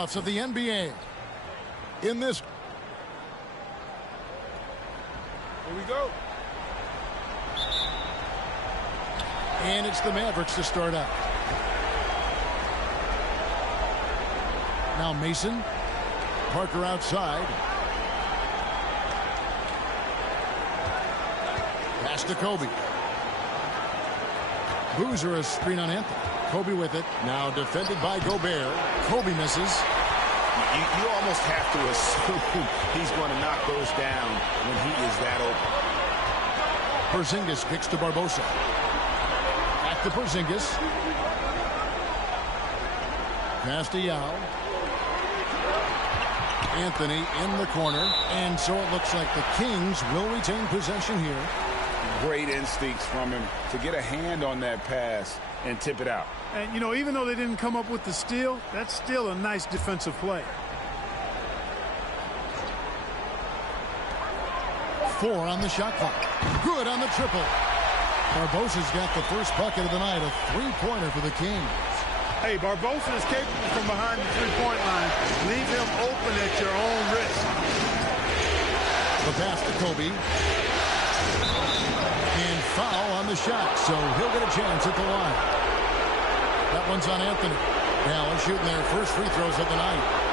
Of the NBA in this. Here we go. And it's the Mavericks to start out. Now Mason. Parker outside. Pass to Kobe. Boozer a screen on Anthony. Kobe with it. Now defended by Gobert. Kobe misses. You almost have to assume he's going to knock those down when he is that open. Porzingis kicks to Barbosa. Back to Porzingis. Pass to Yao. Anthony in the corner. And so it looks like the Kings will retain possession here. Great instincts from him to get a hand on that pass and tip it out. And, you know, even though they didn't come up with the steal, that's still a nice defensive play. 4 on the shot clock. Good on the triple. Barbosa's got the first bucket of the night, a three-pointer for the Kings. Hey, Barbosa is capable from behind the three-point line. Leave him open at your own risk. The pass to Kobe. And foul on the shot, so he'll get a chance at the line. That one's on Anthony. Dallas shooting their first free throws of the night.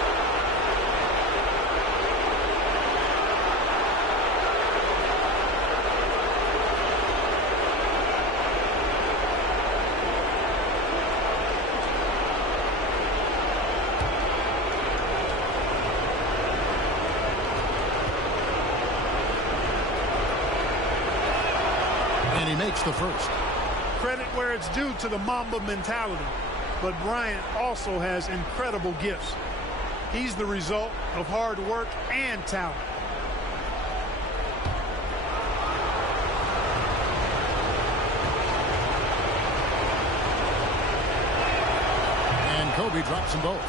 And he makes the first. Credit where it's due to the Mamba mentality. But Bryant also has incredible gifts. He's the result of hard work and talent. And Kobe drops them both.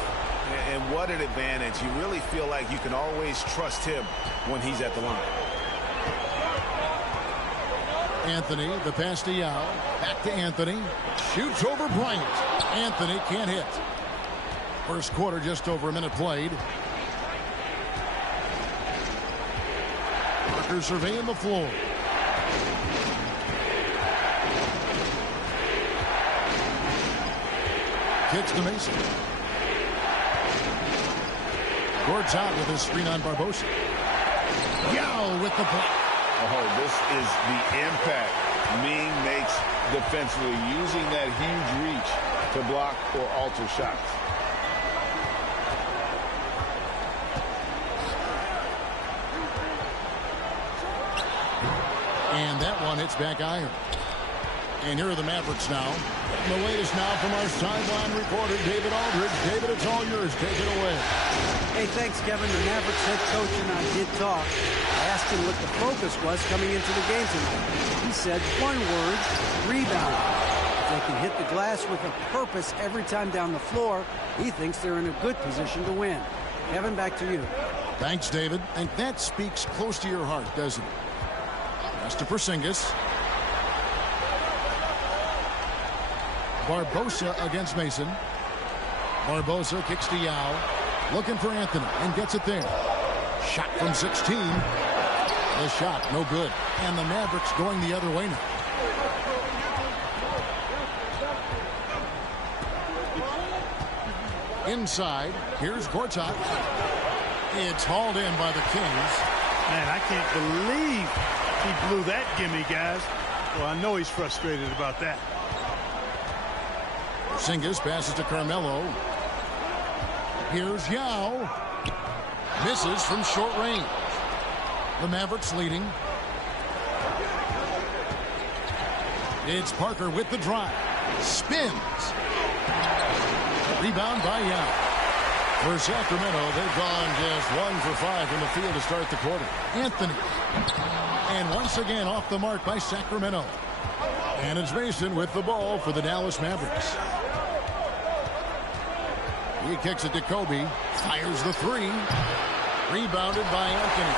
And what an advantage. You really feel like you can always trust him when he's at the line. Anthony, the pass to Yao. Back to Anthony. Shoots over Bryant. Anthony can't hit. First quarter, just over a minute played. Parker surveying the floor. Kicks to Mason. Gord's out with his screen on Barbosa. Yao with the block. Oh, this is the impact Ming makes defensively, using that huge reach to block or alter shots. And that one hits back iron. And here are the Mavericks now. And the latest now from our sideline reporter, David Aldridge. David, it's all yours. Take it away. Hey, thanks, Kevin. The Mavericks head coach and I did talk. I asked him what the focus was coming into the game tonight. He said one word: rebound. If they can hit the glass with a purpose every time down the floor, he thinks they're in a good position to win. Kevin, back to you. Thanks, David. And that speaks close to your heart, doesn't it? Pass to Porzingis. Barbosa against Mason. Barbosa kicks to Yao. Looking for Anthony and gets it there. Shot from 16. The shot, no good. And the Mavericks going the other way now. Inside, here's Gortat. It's hauled in by the Kings. Man, I can't believe he blew that gimme, guys. Well, I know he's frustrated about that. Porzingis passes to Carmelo. Here's Yao. Misses from short range. The Mavericks leading. It's Parker with the drive. Spins. Rebound by Yao. For Sacramento, they've gone just 1 for 5 from the field to start the quarter. Anthony. And once again off the mark by Sacramento. And it's Mason with the ball for the Dallas Mavericks. He kicks it to Kobe. Fires the three. Rebounded by Anthony.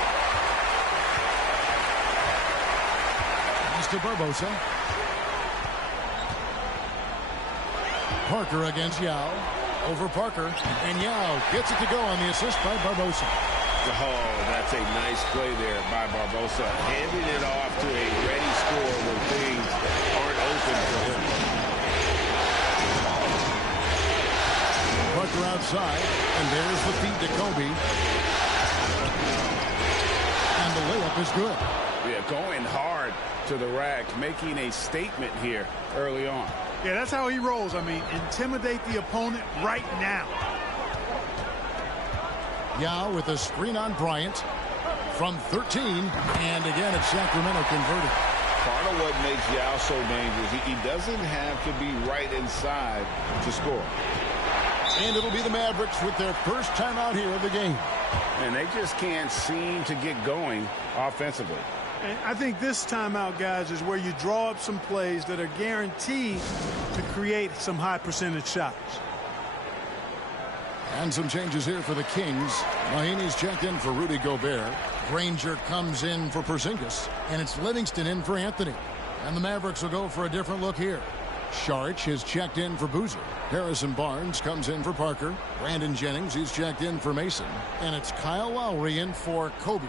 Pass to Barbosa. Parker against Yao. Over Parker. And Yao gets it to go on the assist by Barbosa. Oh, that's a nice play there by Barbosa. Handing it off to a ready scorer when things aren't open for him. Parker outside. And there's the feed to Kobe. And the layup is good. Yeah, going hard to the rack, making a statement here early on. Yeah, that's how he rolls. I mean, intimidate the opponent right now. Yao with a screen on Bryant from 13. And again, it's Sacramento converted. Part of what makes Yao so dangerous, he doesn't have to be right inside to score. And it'll be the Mavericks with their first time out here of the game. And they just can't seem to get going offensively. And I think this timeout, guys, is where you draw up some plays that are guaranteed to create some high percentage shots. And some changes here for the Kings. Mahinmi's checked in for Rudy Gobert. Granger comes in for Porzingis. And it's Livingston in for Anthony. And the Mavericks will go for a different look here. Saric is checked in for Boozer. Harrison Barnes comes in for Parker. Brandon Jennings, he's checked in for Mason. And it's Kyle Lowry in for Kobe.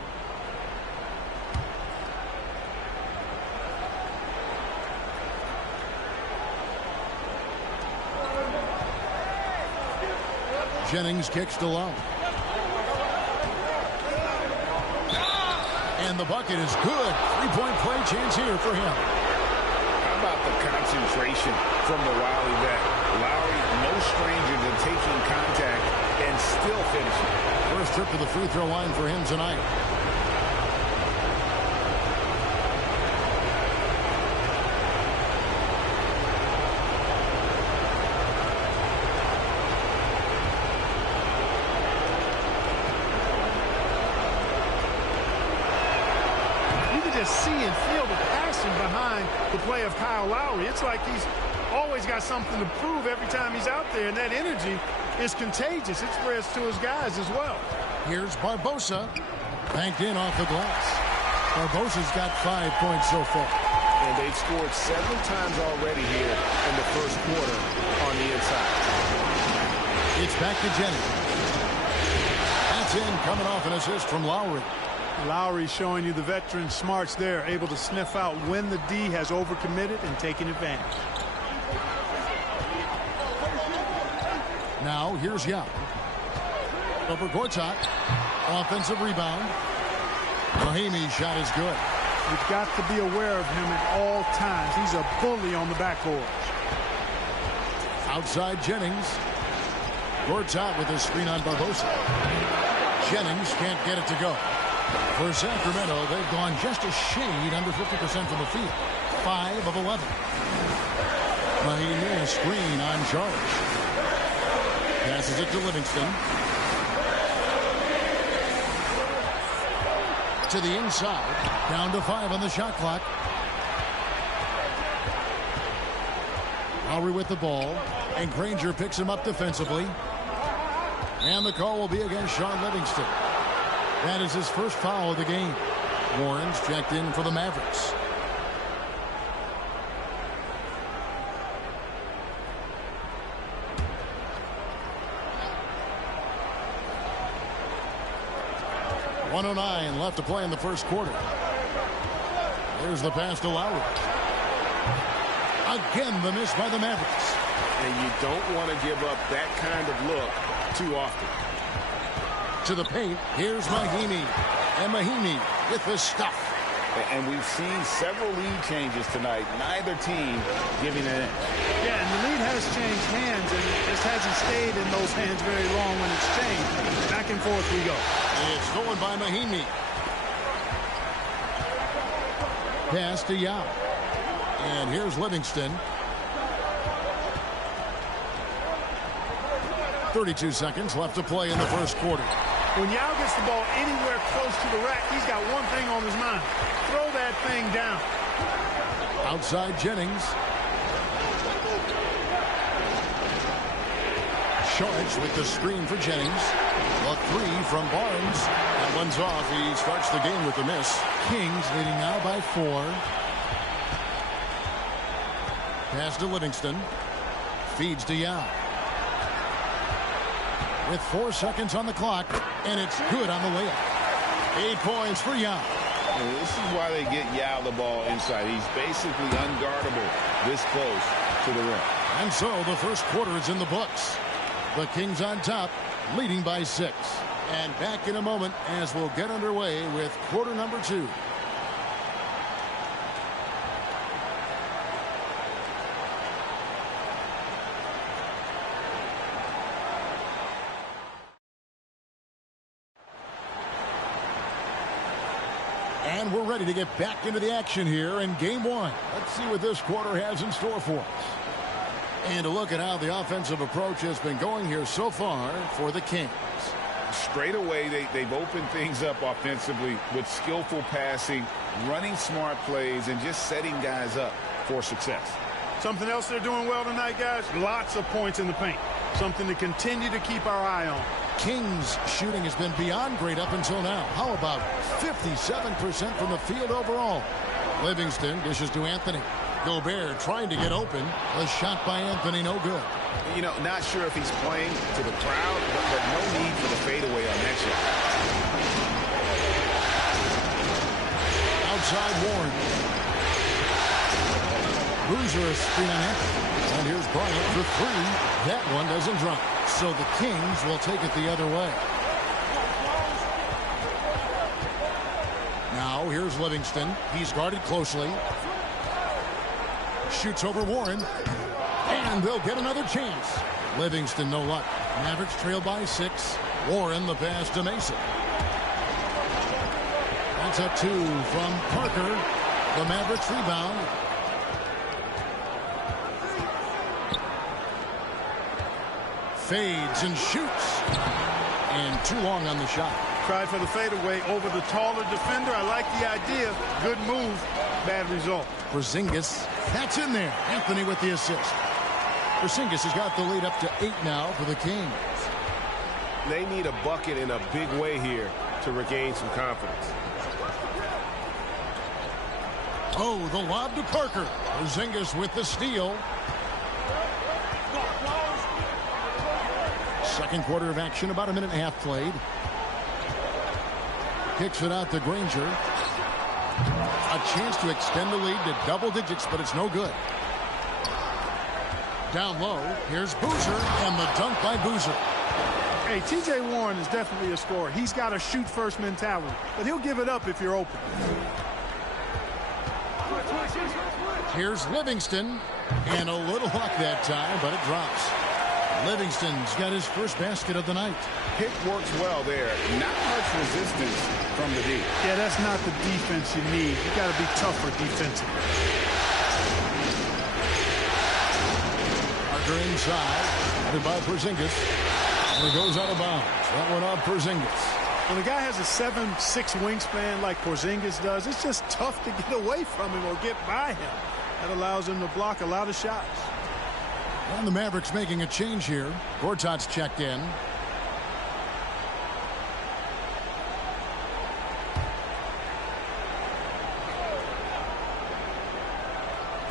Jennings kicks to Lowe. And the bucket is good. Three-point play chance here for him. How about the concentration from the Wiley vet? Lowry, no stranger to taking contact and still finishing. First trip to the free throw line for him tonight. See and feel the passion behind the play of Kyle Lowry. It's like he's always got something to prove every time he's out there, and that energy is contagious. It spreads to his guys as well. Here's Barbosa. Banked in off the glass. Barbosa's got 5 points so far. And they've scored several times already here in the first quarter on the inside. It's back to Jennings. That's in, coming off an assist from Lowry. Lowry showing you the veteran smarts there, able to sniff out when the D has overcommitted and taken advantage. Now here's Yao. Over Gortat. Offensive rebound. Mahinmi's shot is good. You've got to be aware of him at all times. He's a bully on the backboard. Outside Jennings. Gortat with a screen on Barbosa. Jennings can't get it to go. For Sacramento, they've gone just a shade under 50% from the field. 5 of 11. Mahinmi, a screen on charge. Passes it to Livingston. To the inside. Down to 5 on the shot clock. Lowry with the ball. And Granger picks him up defensively. And the call will be against Sean Livingston. That is his first foul of the game. Warren's checked in for the Mavericks. .109 left to play in the first quarter. There's the pass to Lowry. Again, the miss by the Mavericks. And you don't want to give up that kind of look too often. To the paint, here's Mahinmi. And Mahinmi with the stuff. And we've seen several lead changes tonight. Neither team giving it in. Yeah, and the lead has changed hands, and it just hasn't stayed in those hands very long when it's changed. Back and forth we go. It's stolen by Mahinmi. Pass to Yao. And here's Livingston. 32 seconds left to play in the first quarter. When Yao gets the ball anywhere close to the rack, he's got one thing on his mind. Throw that thing down. Outside Jennings. Saric with the screen for Jennings. A 3 from Barnes. That one's off. He starts the game with the miss. Kings leading now by 4. Pass to Livingston. Feeds to Yao. with 4 seconds on the clock, and it's good on the layup. 8 points for Yao. This is why they get Yao the ball inside. He's basically unguardable this close to the rim. And so the first quarter is in the books. The Kings on top, leading by 6. And back in a moment as we'll get underway with quarter number 2. And we're ready to get back into the action here in game 1. Let's see what this quarter has in store for us. And a look at how the offensive approach has been going here so far for the Kings. Straight away, they've opened things up offensively with skillful passing, running smart plays, and just setting guys up for success. Something else they're doing well tonight, guys, lots of points in the paint. Something to continue to keep our eye on. Kings shooting has been beyond great up until now. How about 57% from the field overall? Livingston dishes to Anthony. Gobert trying to get open. A shot by Anthony, no good. You know, not sure if he's playing to the crowd, but no need for the fadeaway on that shot. Outside Warren. Boozer a screen on Anthony. And here's Bryant for 3. That one doesn't drop. So the Kings will take it the other way. Now here's Livingston. He's guarded closely. Shoots over Warren. And they'll get another chance. Livingston, no luck. Mavericks trail by 6. Warren the pass to Mason. That's a 2 from Parker. The Mavericks rebound. Fades and shoots. And too long on the shot. Tried for the fadeaway over the taller defender. I like the idea. Good move. Bad result. Porzingis. That's in there. Anthony with the assist. Porzingis has got the lead up to 8 now for the Kings. They need a bucket in a big way here to regain some confidence. Oh, the lob to Parker. Porzingis with the steal. Second quarter of action, about a minute and a half played. Kicks it out to Granger. A chance to extend the lead to double digits, but it's no good. Down low, here's Boozer, and the dunk by Boozer. Hey, T.J. Warren is definitely a scorer. He's got a shoot-first mentality, but he'll give it up if you're open. Here's Livingston, and a little luck that time, but it drops. Livingston's got his first basket of the night. Pick works well there. Not much resistance from the D. Yeah, that's not the defense you need. You got to be tougher defensively. Parker inside, headed by Porzingis. And it goes out of bounds. That one off Porzingis. When a guy has a 7'6" wingspan like Porzingis does, it's just tough to get away from him or get by him. That allows him to block a lot of shots. And the Mavericks making a change here. Gortat's checked in.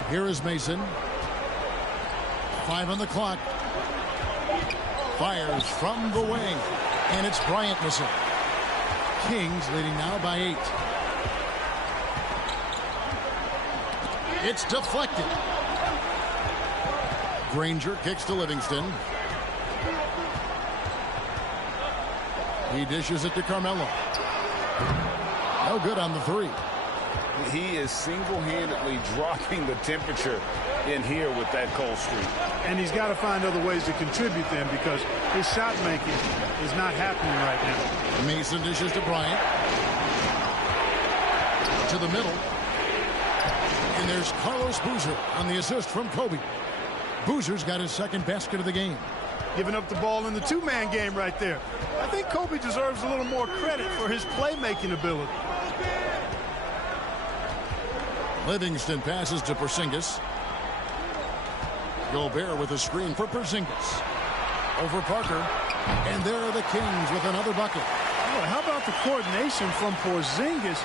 Here is Mason. 5 on the clock. Fires from the wing. And it's Bryant missing. Kings leading now by 8. It's deflected. Granger kicks to Livingston. He dishes it to Carmelo. No good on the 3. He is single-handedly dropping the temperature in here with that cold streak. And he's got to find other ways to contribute then because his shot making is not happening right now. Mason dishes to Bryant. To the middle. And there's Carlos Boozer on the assist from Kobe. Boozer's got his second basket of the game. Giving up the ball in the two-man game right there. I think Kobe deserves a little more credit for his playmaking ability. Livingston passes to Porzingis. Gobert with a screen for Porzingis. Over Parker. And there are the Kings with another bucket. Boy, how about the coordination from Porzingis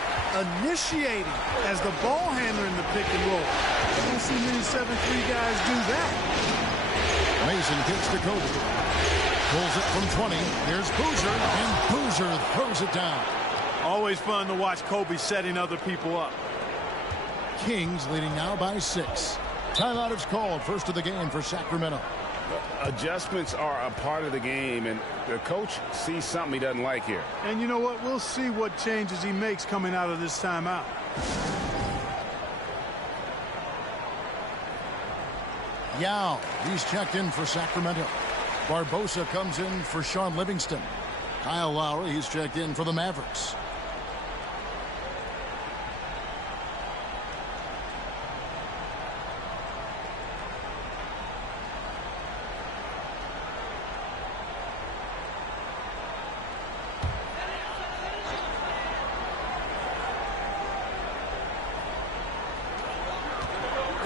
initiating as the ball handler in the pick and roll? I don't see many 7'3" guys do that. Mason kicks to Kobe. Pulls it from 20. Here's Boozer, and Boozer throws it down. Always fun to watch Kobe setting other people up. Kings leading now by 6. Timeout is called. First of the game for Sacramento. Adjustments are a part of the game, and the coach sees something he doesn't like here. And you know what? We'll see what changes he makes coming out of this timeout. Yao, he's checked in for Sacramento. Barbosa comes in for Sean Livingston. Kyle Lowry, he's checked in for the Mavericks.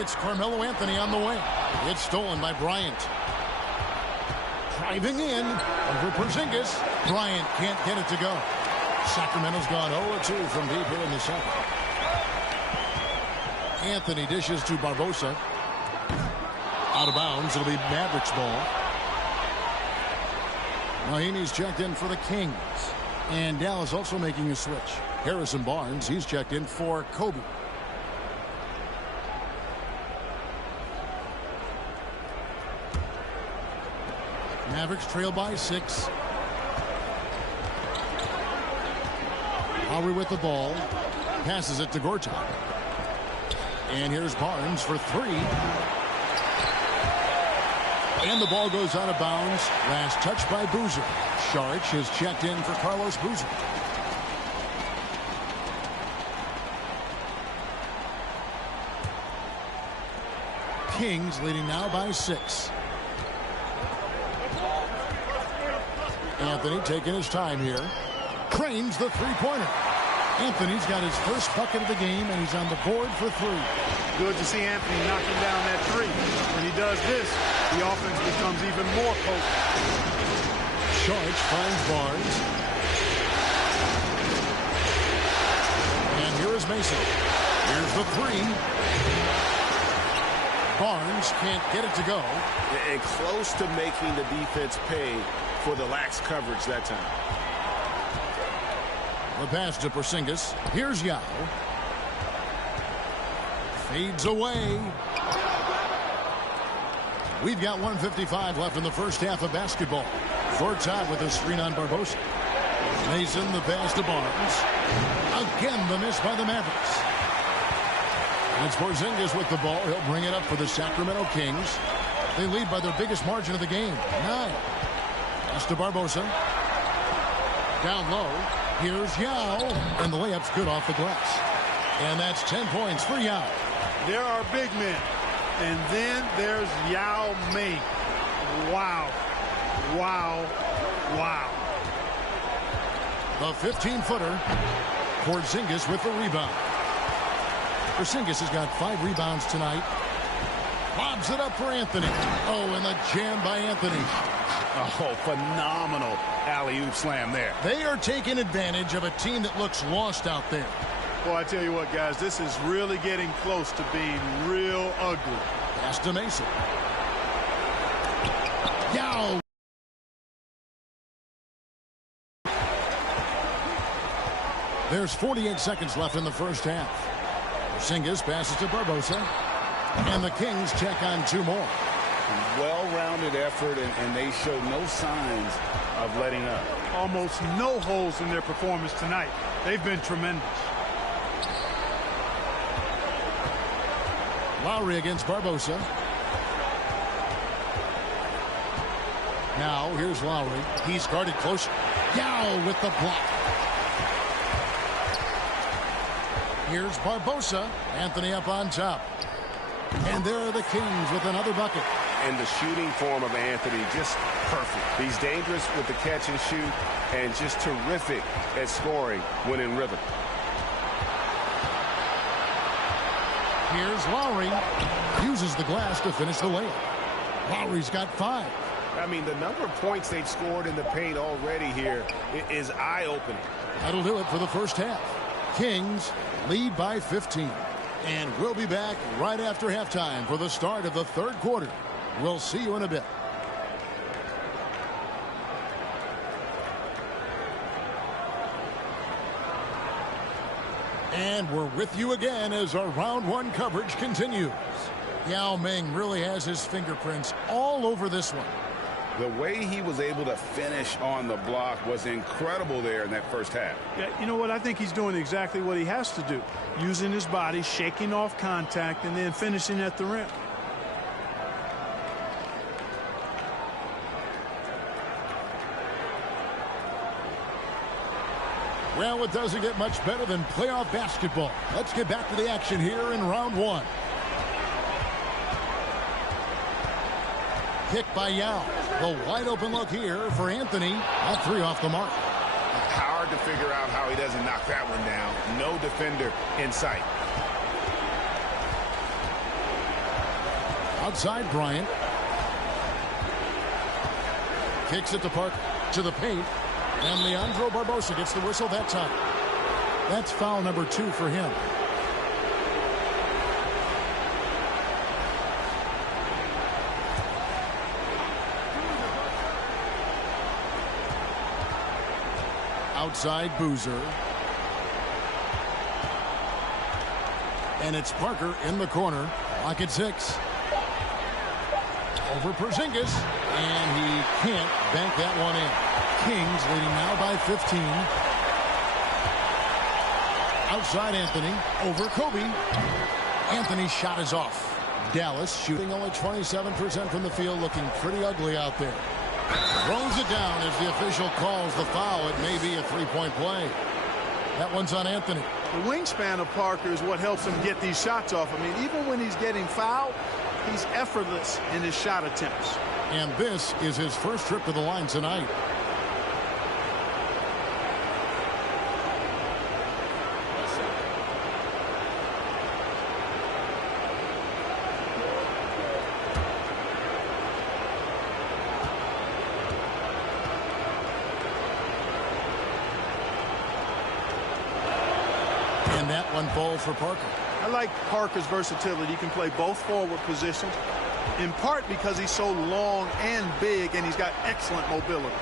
It's Carmelo Anthony on the way. It's stolen by Bryant. Driving in over Porzingis. Bryant can't get it to go. Sacramento's gone 0-2 from deep here in the second. Anthony dishes to Barbosa. Out of bounds. It'll be Mavericks ball. Mahinmi's checked in for the Kings. And Dallas also making a switch. Harrison Barnes, he's checked in for Kobe. Mavericks trail by 6. Lowry with the ball. Passes it to Gortat. And here's Barnes for 3. And the ball goes out of bounds. Last touch by Boozer. Saric is checked in for Carlos Boozer. Kings leading now by 6. Anthony taking his time here. Cranes the three-pointer. Anthony's got his first bucket of the game, and he's on the board for 3. Good to see Anthony knocking down that 3. When he does this, the offense becomes even more potent. Saric finds Barnes. And here is Mason. Here's the 3. Barnes can't get it to go. And close to making the defense pay for the lax coverage that time. The pass to Porzingis. Here's Yao. Fades away. We've got 1:55 left in the first half of basketball. Gortat with a screen on Barbosa. Mason the pass to Barnes. Again the miss by the Mavericks. And it's Porzingis with the ball. He'll bring it up for the Sacramento Kings. They lead by their biggest margin of the game, 9. Pass to Barbosa. Down low. Here's Yao. And the layup's good off the glass. And that's 10 points for Yao. There are big men. And then there's Yao Ming. Wow. Wow. Wow. The 15-footer. Porzingis with the rebound. Porzingis has got 5 rebounds tonight. Lobs it up for Anthony. Oh, and the jam by Anthony. Oh, phenomenal alley-oop slam there. They are taking advantage of a team that looks lost out there. Well, I tell you what, guys, this is really getting close to being real ugly. Pass to Mason. Yao. There's 48 seconds left in the first half. Porzingis passes to Barbosa. And the Kings check on 2 more. Well-rounded effort, and they show no signs of letting up. Almost no holes in their performance tonight. They've been tremendous. Lowry against Barbosa. Now here's Lowry. He's guarded closer. Yao with the block. Here's Barbosa. Anthony up on top. And there are the Kings with another bucket. And the shooting form of Anthony just perfect. He's dangerous with the catch and shoot and just terrific at scoring when in rhythm. Here's Lowry. Uses the glass to finish the layup. Lowry's got 5. I mean, the number of points they've scored in the paint already here is eye-opening. That'll do it for the first half. Kings lead by 15. And we'll be back right after halftime for the start of the third quarter. We'll see you in a bit. And we're with you again as our round one coverage continues. Yao Ming really has his fingerprints all over this one. The way he was able to finish on the block was incredible there in that first half. Yeah, you know what? I think he's doing exactly what he has to do. Using his body, shaking off contact, and then finishing at the rim. Well, it doesn't get much better than playoff basketball. Let's get back to the action here in round one. Kick by Yao. The wide open look here for Anthony. That three off the mark. Hard to figure out how he doesn't knock that one down. No defender in sight. Outside Bryant. Kicks it to Park to the paint. And Leandro Barbosa gets the whistle that time. That's foul number 2 for him. Outside Boozer. And it's Parker in the corner. Lock at 6. Over Porzingis. And he can't bank that one in. Kings leading now by 15. Outside Anthony. Over Kobe. Anthony's shot is off. Dallas shooting only 27% from the field, looking pretty ugly out there. Throws it down as the official calls the foul. It may be a three-point play. That one's on Anthony. The wingspan of Parker is what helps him get these shots off. I mean, even when he's getting fouled, he's effortless in his shot attempts. And this is his first trip to the line tonight. And that one falls for Parker. I like Parker's versatility. He can play both forward positions, in part because he's so long and big, and he's got excellent mobility.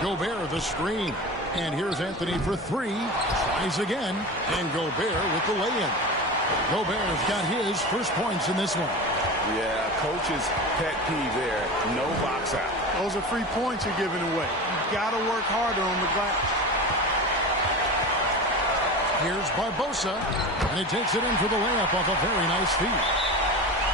Gobert the screen. And here's Anthony for 3. Tries again. And Gobert with the lay-in. Gobert's got his first points in this one. Yeah, coach's pet peeve there. No box out. Those are free points you're giving away. You've got to work harder on the glass. Here's Barbosa, and he takes it in for the layup off a very nice feed.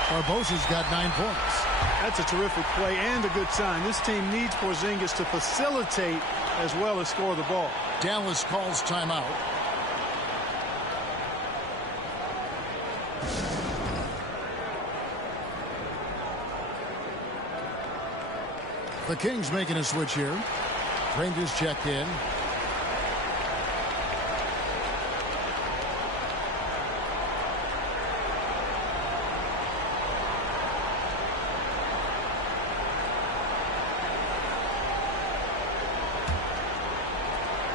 Barbosa's got 9 points. That's a terrific play and a good sign. This team needs Porzingis to facilitate as well as score the ball. Dallas calls timeout. The Kings making a switch here. Rangers checked in.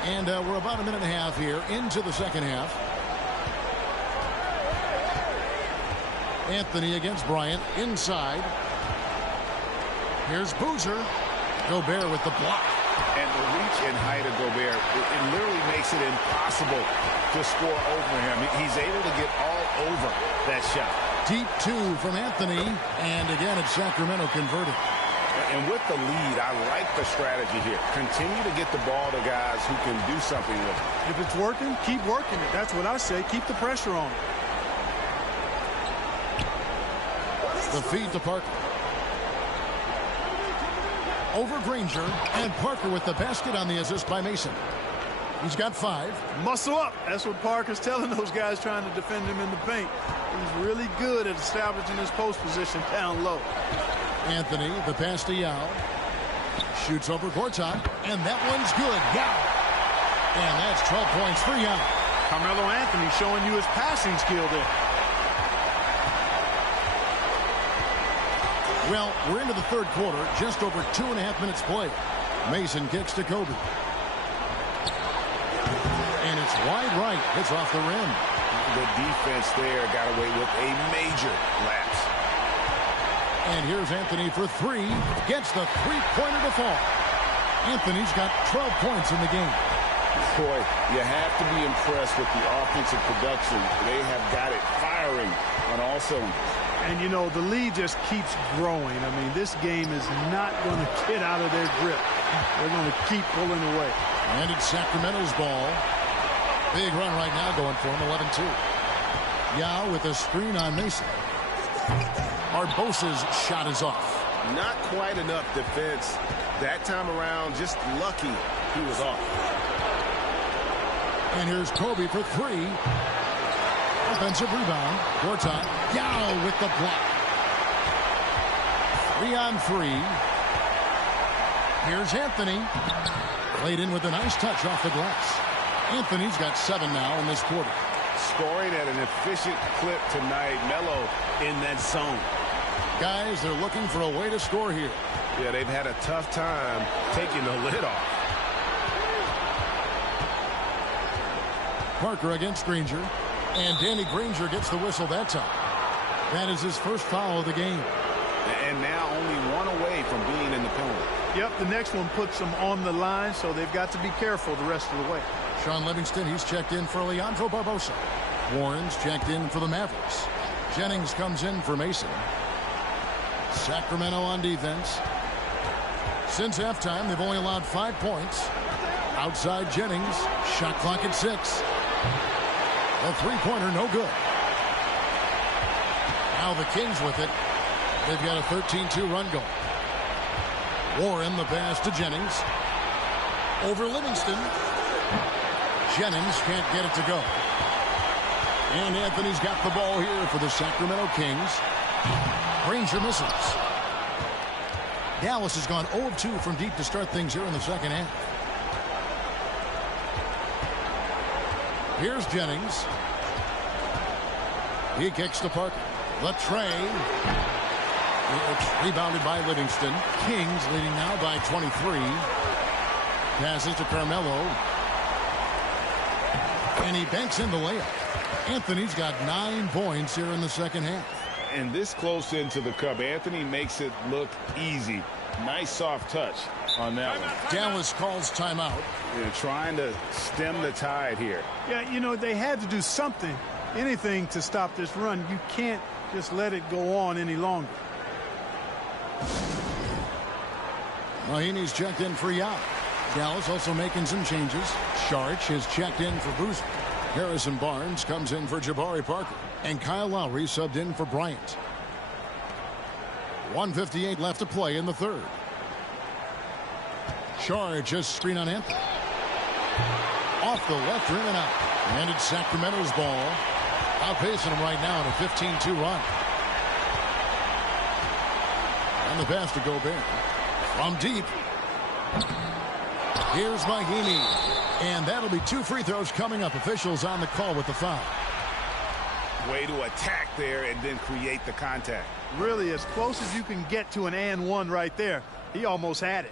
And we're about a minute and a half here into the second half. Anthony against Bryant inside. Here's Boozer. Gobert with the block. And the reach and height of Gobert, it literally makes it impossible to score over him. He's able to get all over that shot. Deep 2 from Anthony. And again, it's Sacramento converted. And with the lead, I like the strategy here. Continue to get the ball to guys who can do something with it. If it's working, keep working it. That's what I say. Keep the pressure on it. The feed to Parker. Over Granger. And Parker with the basket on the assist by Mason. He's got 5. Muscle up. That's what Parker's telling those guys trying to defend him in the paint. He's really good at establishing his post position down low. Anthony, the pass to Yao. Shoots over Gortat, and that one's good. Yao. And that's 12 points for Yao. Carmelo Anthony showing you his passing skill there. Well, we're into the third quarter, just over 2.5 minutes played. Mason kicks to Kobe. And it's wide right. It's off the rim. The defense there got away with a major lapse. And here's Anthony for 3. Gets the three-pointer to fall. Anthony's got 12 points in the game. Boy, you have to be impressed with the offensive production. They have got it firing on all cylinders. And, you know, the lead just keeps growing. I mean, this game is not going to get out of their grip. They're going to keep pulling away. And it's Sacramento's ball. Big run right now going for him, 11-2. Yao with a screen on Mason. Barbosa's shot is off. Not quite enough defense that time around. Just lucky he was off. And here's Kobe for three. Offensive rebound. Gortat. Yao with the block. 3-on-3. Here's Anthony. Played in with a nice touch off the glass. Anthony's got 7 now in this quarter. Scoring at an efficient clip tonight. Melo in that zone. Guys, they're looking for a way to score here. Yeah, they've had a tough time taking the lid off. Parker against Granger. And Danny Granger gets the whistle that time. That is his first foul of the game. And now only one away from being in the penalty. Yep, the next one puts them on the line, so they've got to be careful the rest of the way. Sean Livingston, he's checked in for Leandro Barbosa. Warren's checked in for the Mavericks. Jennings comes in for Mason. Sacramento on defense. Since halftime, they've only allowed 5 points. Outside Jennings. Shot clock at 6. A three-pointer, no good. Now the Kings with it. They've got a 13-2 run going. Warren, the pass to Jennings. Over Livingston. Jennings can't get it to go. And Anthony's got the ball here for the Sacramento Kings. Granger misses. Dallas has gone 0 of 2 from deep to start things here in the second half. Here's Jennings. He kicks to Parker. The tray. It's rebounded by Livingston. Kings leading now by 23. Passes to Carmelo. And he banks in the layup. Anthony's got 9 points here in the second half. And this close into the cup, Anthony makes it look easy. Nice soft touch on that one. Dallas calls timeout. They're trying to stem the tide here. Yeah, you know, they had to do something, anything to stop this run. You can't just let it go on any longer. Mahinmi's checked in for Yao. Dallas also making some changes. Saric is checked in for Boozer. Harrison Barnes comes in for Jabari Parker. And Kyle Lowry subbed in for Bryant. 1:58 left to play in the third. Saric just screen on Anthony. Off the left rim and out. And it's Sacramento's ball. Outpacing them right now in a 15-2 run. And the pass to Gobert. From deep. Here's Mahinmi. And that'll be 2 free throws coming up. Officials on the call with the foul. Way to attack there and then create the contact. Really, as close as you can get to an and one right there. He almost had it.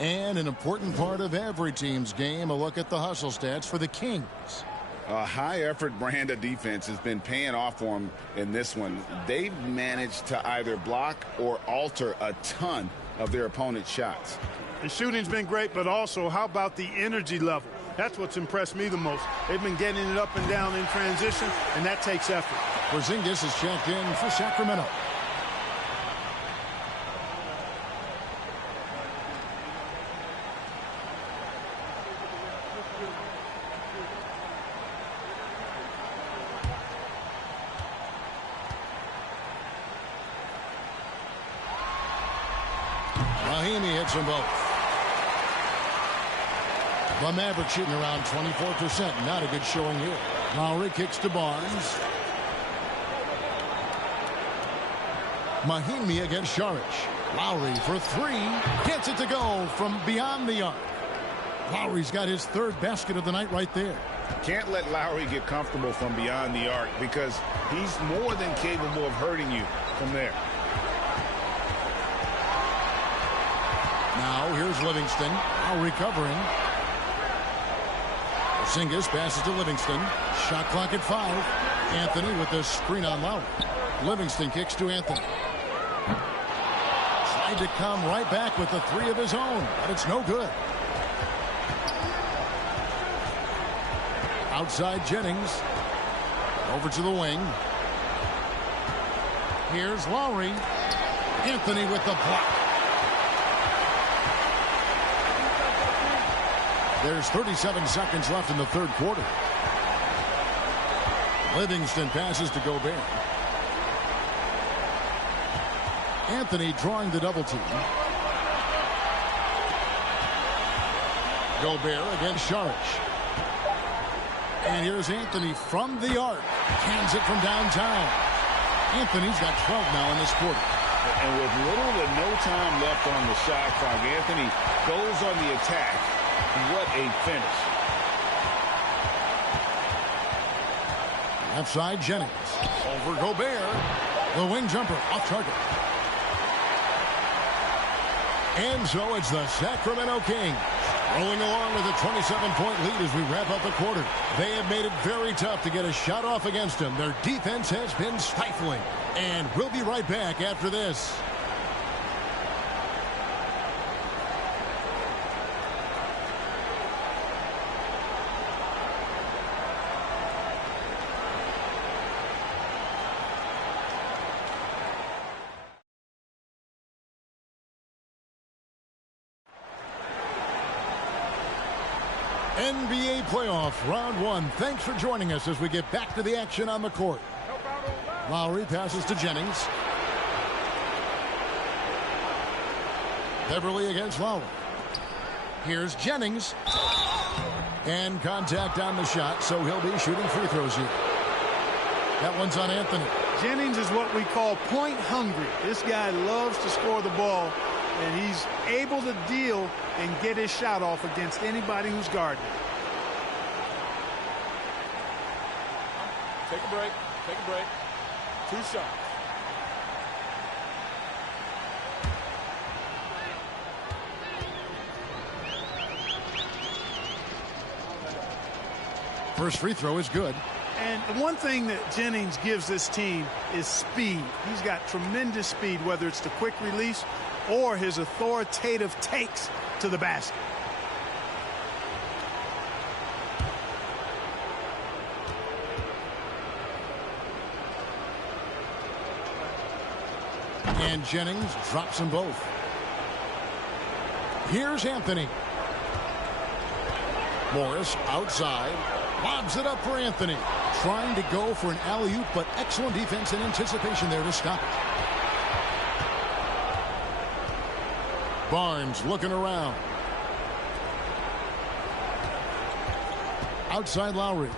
And an important part of every team's game, a look at the hustle stats for the Kings. A high-effort brand of defense has been paying off for them in this one. They've managed to either block or alter a ton of their opponent's shots. The shooting's been great, but also how about the energy level? That's what's impressed me the most. They've been getting it up and down in transition, and that takes effort. Porzingis is checked in for Sacramento. Mahinmi hits them both. The Mavericks shooting around 24%. Not a good showing here. Lowry kicks to Barnes. Mahinmi against Saric. Lowry for 3. Gets it to go from beyond the arc. Lowry's got his 3rd basket of the night right there. Can't let Lowry get comfortable from beyond the arc because he's more than capable of hurting you from there. Now here's Livingston. Now recovering. Porzingis passes to Livingston. Shot clock at 5. Anthony with the screen on Lowry. Livingston kicks to Anthony. Tried to come right back with the 3 of his own, but it's no good. Outside Jennings. Over to the wing. Here's Lowry. Anthony with the block. There's 37 seconds left in the third quarter. Livingston passes to Gobert. Anthony drawing the double team. Gobert against Saric. And here's Anthony from the arc. Cans it from downtown. Anthony's got 12 now in this quarter. And with little to no time left on the shot clock, Anthony goes on the attack. What a finish. Left side, Jennings. Over Gobert. The wing jumper off target. And so it's the Sacramento Kings rolling along with a 27-point lead as we wrap up the quarter. They have made it very tough to get a shot off against them. Their defense has been stifling. And we'll be right back after this. NBA playoff round one. Thanks for joining us as we get back to the action on the court. Lowry passes to Jennings. Beverly against Lowry. Here's Jennings. And contact on the shot, so he'll be shooting free throws here. That one's on Anthony. Jennings is what we call point hungry. This guy loves to score the ball, and he's able to deal and get his shot off against anybody who's guarding. Take a break. Take a break. 2 shots. First free throw is good. And the one thing that Jennings gives this team is speed. He's got tremendous speed, whether it's the quick release or his authoritative takes to the basket. And Jennings drops them both. Here's Anthony. Morris outside. Lobs it up for Anthony. Trying to go for an alley-oop, but excellent defense and anticipation there to stop it. Barnes looking around. Outside Lowry.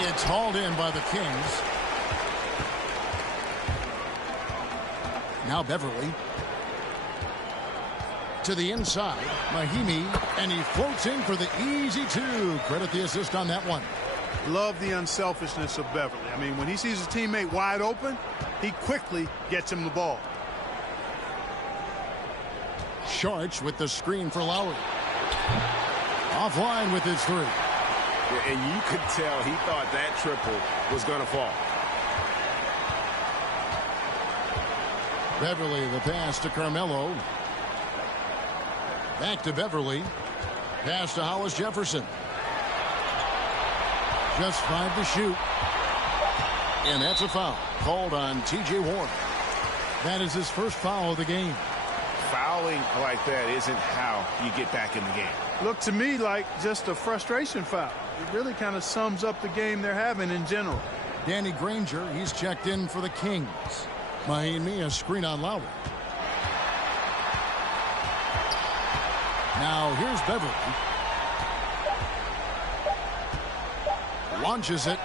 It's hauled in by the Kings. Now Beverly. To the inside. Mahimi. And he floats in for the easy 2. Credit the assist on that one. Love the unselfishness of Beverly. I mean, when he sees his teammate wide open, he quickly gets him the ball. Saric with the screen for Lowry. Offline with his 3. Yeah, and you could tell he thought that triple was going to fall. Beverly, the pass to Carmelo. Back to Beverly. Pass to Hollis Jefferson. Just 5 to shoot. And that's a foul called on T.J. Warren. That is his first foul of the game. Fouling like that isn't how you get back in the game. Looked to me like just a frustration foul. It really kind of sums up the game they're having in general. Danny Granger, he's checked in for the Kings. Mahimi, a screen on Lowry. Now here's Beverly. Launches it.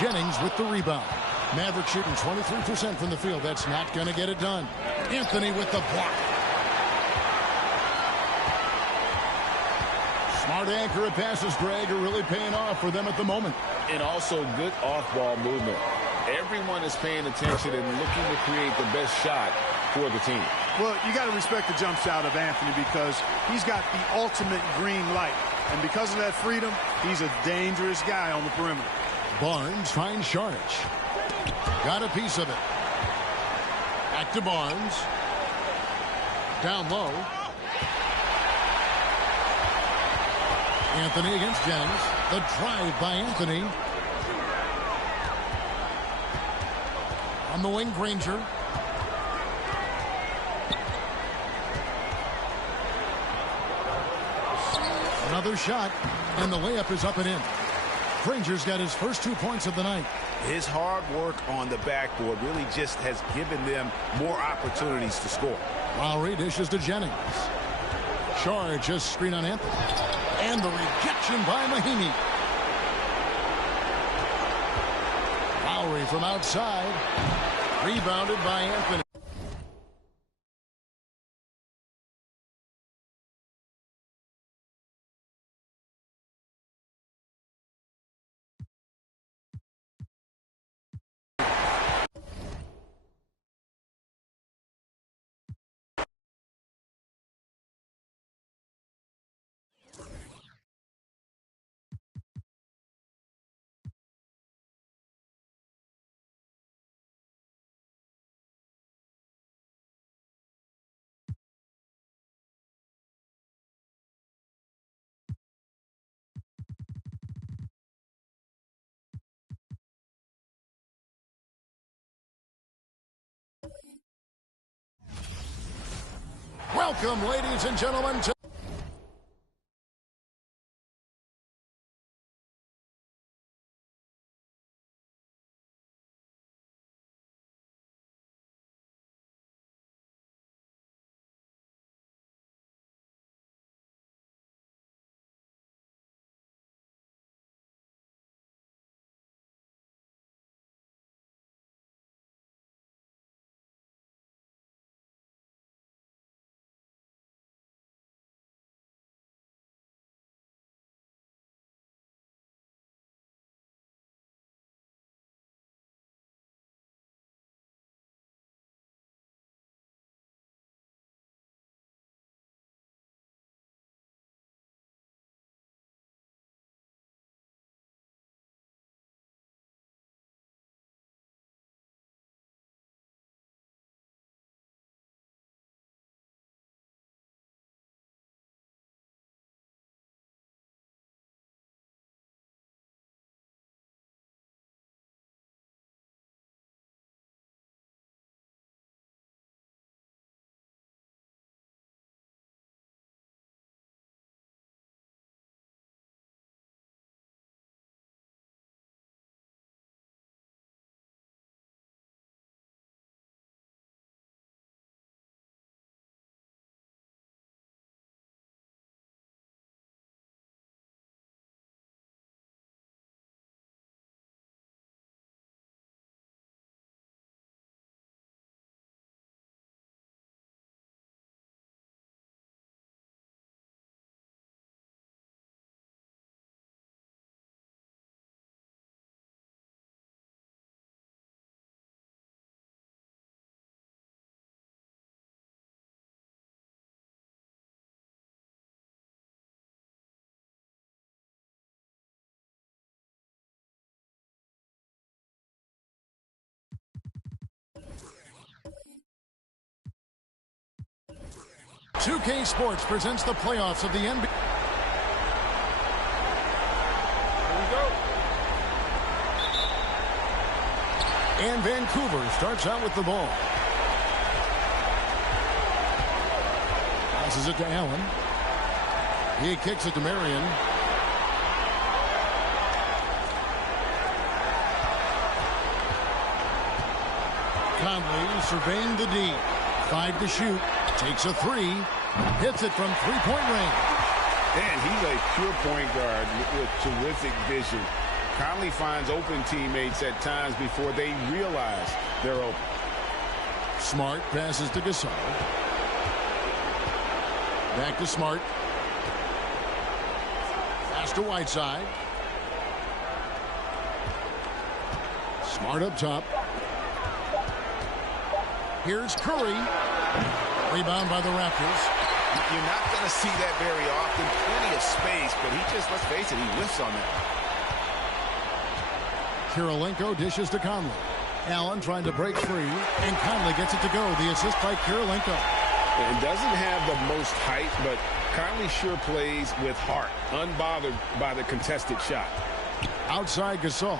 Jennings with the rebound. Maverick shooting 23% from the field. That's not going to get it done. Anthony with the block. Smart accurate passes, Greg, are really paying off for them at the moment. And also good off-ball movement. Everyone is paying attention and looking to create the best shot for the team. Well, you got to respect the jump shot of Anthony because he's got the ultimate green light. And because of that freedom, he's a dangerous guy on the perimeter. Barnes finds Saric. Got a piece of it. Back to Barnes. Down low. Anthony against Jennings. The drive by Anthony. On the wing, Granger. Another shot, and the layup is up and in. Granger's got his first 2 points of the night. His hard work on the backboard really just has given them more opportunities to score. Lowry dishes to Jennings. Shard just screen on Anthony. And the rejection by Mahinmi. Lowry from outside. Rebounded by Anthony. Welcome, ladies and gentlemen, to $2K Sports presents the playoffs of the NBA. And Vancouver starts out with the ball. Passes it to Allen. He kicks it to Marion. Conley surveying the D. 5 to shoot. Takes a 3. Hits it from three-point range. And he's a pure point guard with terrific vision. Conley finds open teammates at times before they realize they're open. Smart passes to Gasol. Back to Smart. Pass to Whiteside. Smart up top. Here's Curry. Rebound by the Raptors. You're not going to see that very often. Plenty of space, but he just, let's face it, he whiffs on that. Kirilenko dishes to Conley. Allen trying to break free, and Conley gets it to go. The assist by Kirilenko. And doesn't have the most height, but Conley sure plays with heart, unbothered by the contested shot. Outside Gasol.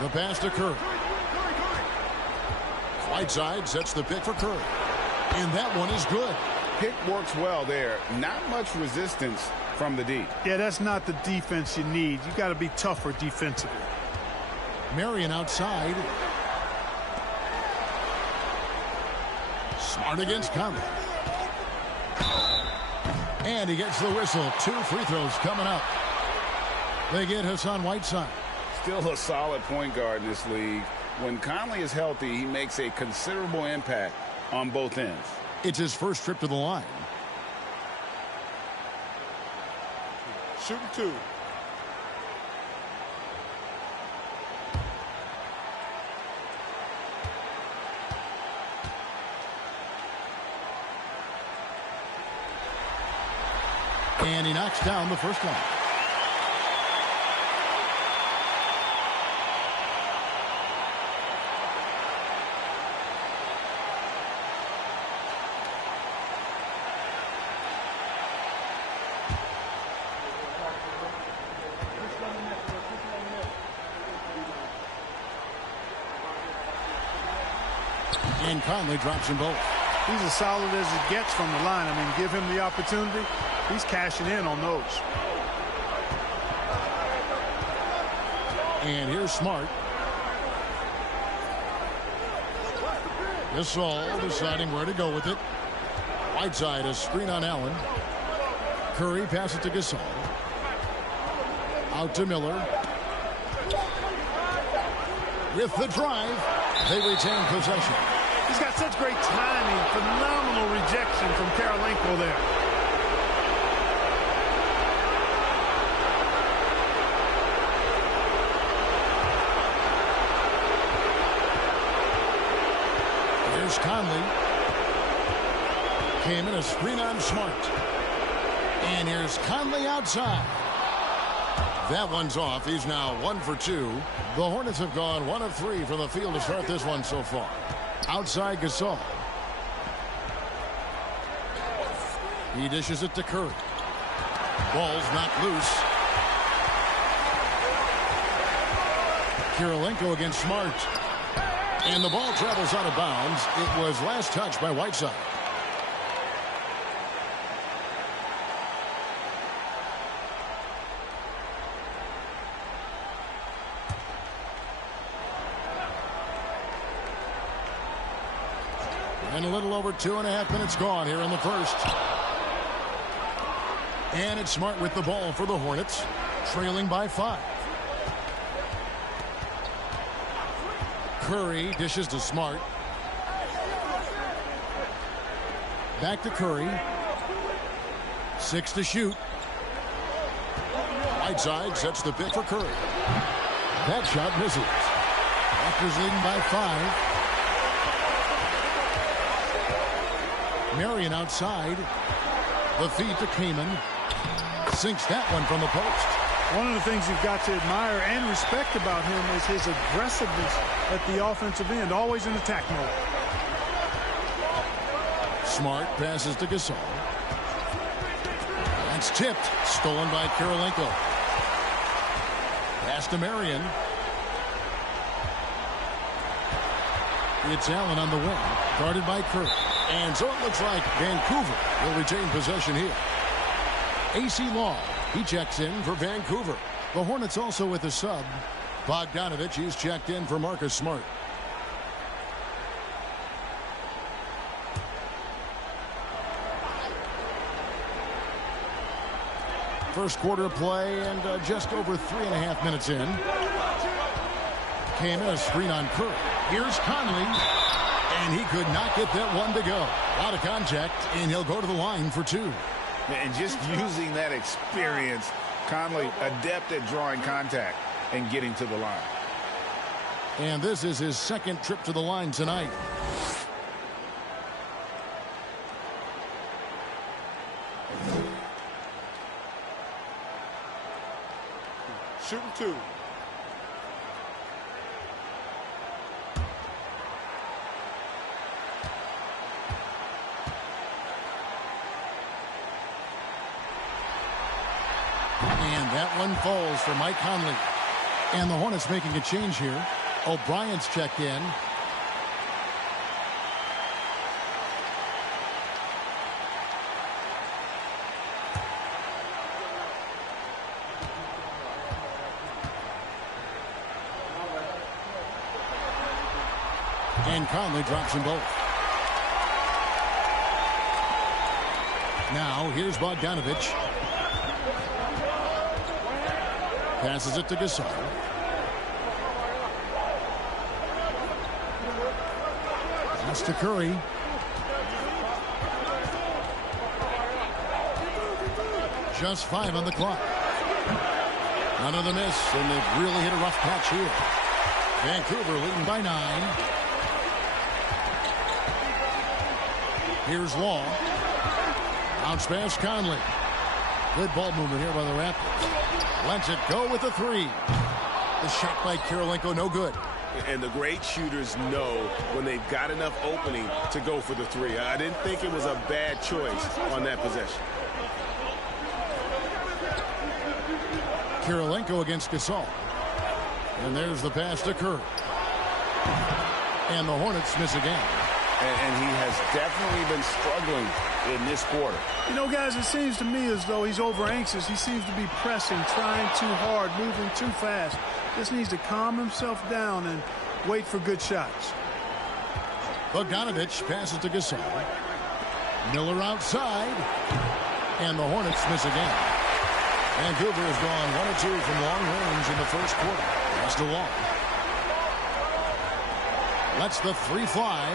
The pass to Curry. Whiteside sets the pick for Curry. And that one is good. Pick works well there. Not much resistance from the D. Yeah, that's not the defense you need. You got to be tougher defensively. Marion outside. Smart against Conley. And he gets the whistle. 2 free throws coming up. They get Hassan Whiteside. Still a solid point guard in this league. When Conley is healthy, he makes a considerable impact on both ends. It's his first trip to the line. Shooting 2. And he knocks down the first one. And Conley drops them both. He's as solid as it gets from the line. I mean, give him the opportunity. He's cashing in on those. And here's Smart. Gasol deciding where to go with it. Whiteside, a screen on Allen. Curry passes to Gasol. Out to Miller. With the drive, they retain possession. He's got such great timing. Phenomenal rejection from Karolinko there. Here's Conley. Came in a screen on Smart. And here's Conley outside. That one's off. He's now 1 for 2. The Hornets have gone 1 of 3 from the field to start this one so far. Outside Gasol. He dishes it to Curry. Ball's knocked loose. Karolinko against Smart. And the ball travels out of bounds. It was last touched by Whiteside. And a little over 2.5 minutes gone here in the first. And it's Smart with the ball for the Hornets, trailing by 5. Curry dishes to Smart. Back to Curry. 6 to shoot. Whiteside sets the pick for Curry. That shot misses. Raptors leading by 5. Marion outside. The feed to Kaman. Sinks that one from the post. One of the things you've got to admire and respect about him is his aggressiveness at the offensive end, always in attack mode. Smart passes to Gasol. That's tipped. Stolen by Karolinko. Pass to Marion. It's Allen on the wing. Guarded by Curry. And so it looks like Vancouver will retain possession here. AC Long, he checks in for Vancouver. The Hornets also with a sub. Bogdanovich, he's checked in for Marcus Smart. First quarter play and just over 3.5 minutes in. Came in a screen on Curry. Here's Conley. And he could not get that one to go. A lot of contact, and he'll go to the line for 2. And just using that experience, Conley adept at drawing contact and getting to the line. And this is his second trip to the line tonight. Shooting 2. That one falls for Mike Conley. And the Hornets making a change here. O'Brien's checked in. And Conley drops them both. Now here's Bogdanovich. Passes it to Gasol. Pass to Curry. Just 5 on the clock. Another miss, and they've really hit a rough patch here. Vancouver leading by 9. Here's Law. Bounce pass Conley. Good ball movement here by the Raptors. Lets it go with a 3. The shot by Kirilenko, no good. And the great shooters know when they've got enough opening to go for the 3. I didn't think it was a bad choice on that possession. Kirilenko against Gasol. And there's the pass to Curry. And the Hornets miss again. And he has definitely been struggling in this quarter. You know, guys, it seems to me as though he's over anxious. He seems to be pressing, trying too hard, moving too fast. Just needs to calm himself down and wait for good shots. Bogdanovich passes to Gasol. Miller outside. And the Hornets miss again. Vancouver has gone 1 or 2 from long range in the first quarter. That's the Law. Lets the 3 fly.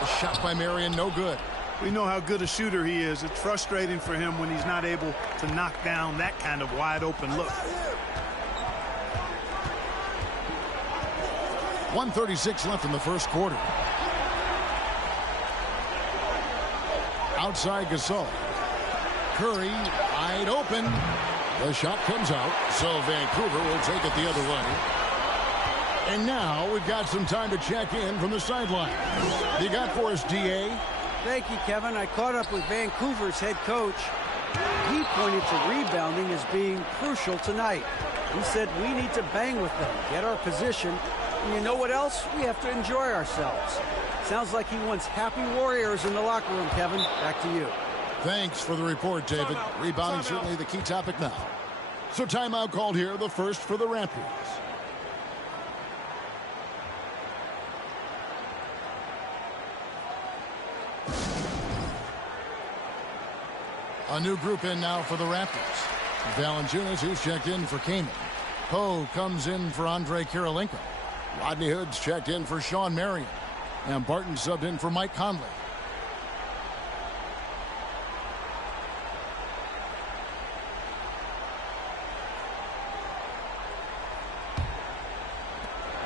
The shot by Marion, no good. We know how good a shooter he is. It's frustrating for him when he's not able to knock down that kind of wide open look. 1:36 left in the first quarter. Outside Gasol. Curry wide open. The shot comes out, so Vancouver will take it the other way. And now we've got some time to check in from the sideline. You got for us, D.A.? Thank you, Kevin. I caught up with Vancouver's head coach. He pointed to rebounding as being crucial tonight. He said we need to bang with them, get our position, and you know what else? We have to enjoy ourselves. Sounds like he wants happy Warriors in the locker room, Kevin. Back to you. Thanks for the report, David. Rebounding certainly the key topic now. So timeout called here, the first for the Raptors. A new group in now for the Raptors. Valanciunas, who's checked in for Kaman. Poe comes in for Andre Kirilenko. Rodney Hood's checked in for Sean Marion. And Barton subbed in for Mike Conley.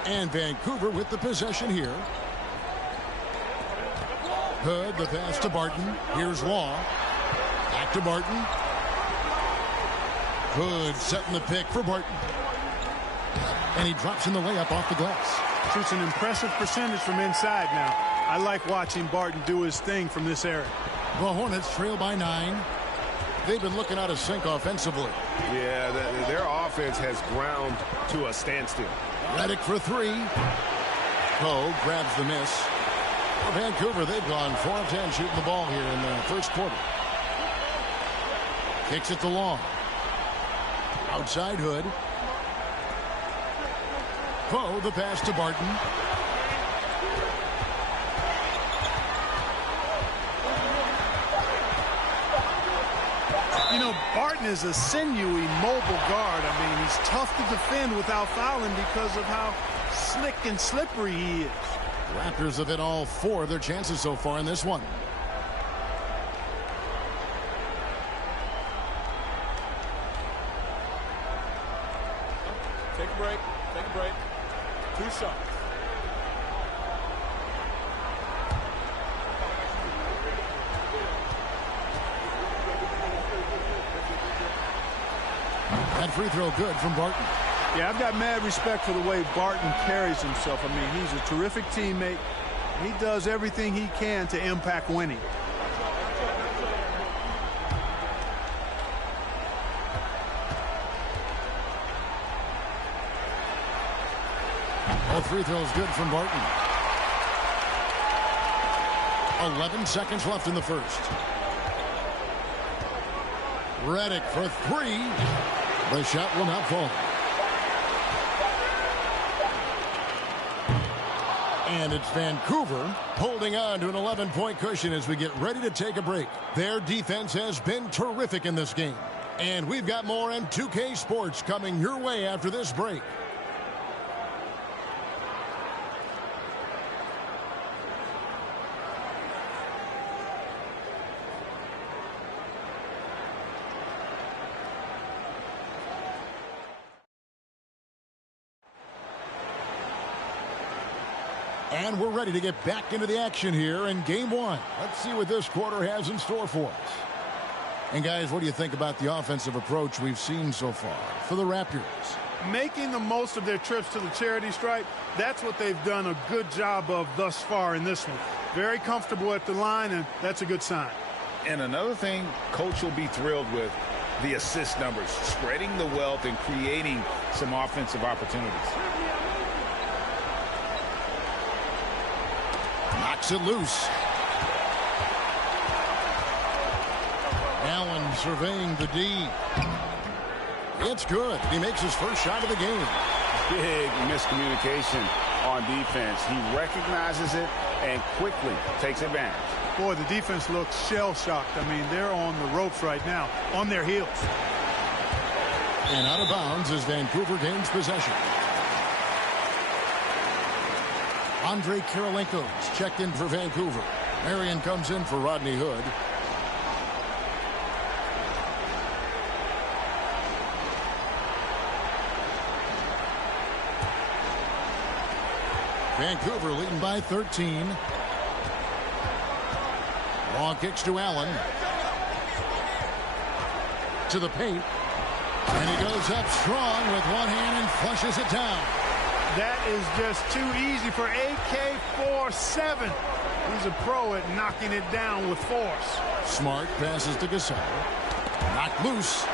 And Vancouver with the possession here. Hood, the pass to Barton. Here's Law. Back to Barton. Hood setting the pick for Barton. And he drops in the layup off the glass. Shoots an impressive percentage from inside now. I like watching Barton do his thing from this area. The Hornets trail by 9. They've been looking out of sync offensively. Yeah, their offense has ground to a standstill. Redick for 3. Poe grabs the miss. For Vancouver, they've gone 4 of 10 shooting the ball here in the first quarter. Kicks it to Long. Outside Hood. Poe, the pass to Barton. You know, Barton is a sinewy, mobile guard. I mean, he's tough to defend without fouling because of how slick and slippery he is. Raptors have hit all 4 of their chances so far in this one. Take a break. Take a break. 2 shots. That free throw good from Barton. Yeah, I've got mad respect for the way Barton carries himself. I mean, he's a terrific teammate. He does everything he can to impact winning. All free throws good from Barton. 11 seconds left in the first. Redick for three. The shot will not fall. And it's Vancouver holding on to an 11-point cushion as we get ready to take a break. Their defense has been terrific in this game. And we've got more M2K Sports coming your way after this break. And we're ready to get back into the action here in game one. Let's see what this quarter has in store for us. And guys, what do you think about the offensive approach we've seen so far for the Raptors? Making the most of their trips to the charity stripe, that's what they've done a good job of thus far in this one. Very comfortable at the line, and that's a good sign. And another thing Coach will be thrilled with, the assist numbers, spreading the wealth and creating some offensive opportunities. Knocks it loose. Allen surveying the D. It's good. He makes his first shot of the game. Big miscommunication on defense. He recognizes it and quickly takes advantage. Boy, the defense looks shell-shocked. I mean, they're on the ropes right now, on their heels. And out of bounds as Vancouver gains possession. Andre Kirilenko's checked in for Vancouver. Marion comes in for Rodney Hood. Vancouver leading by 13. Long kicks to Allen. To the paint. And he goes up strong with one hand and flushes it down. That is just too easy for AK-47. He's a pro at knocking it down with force. Smart passes to Gasol. Knocked loose.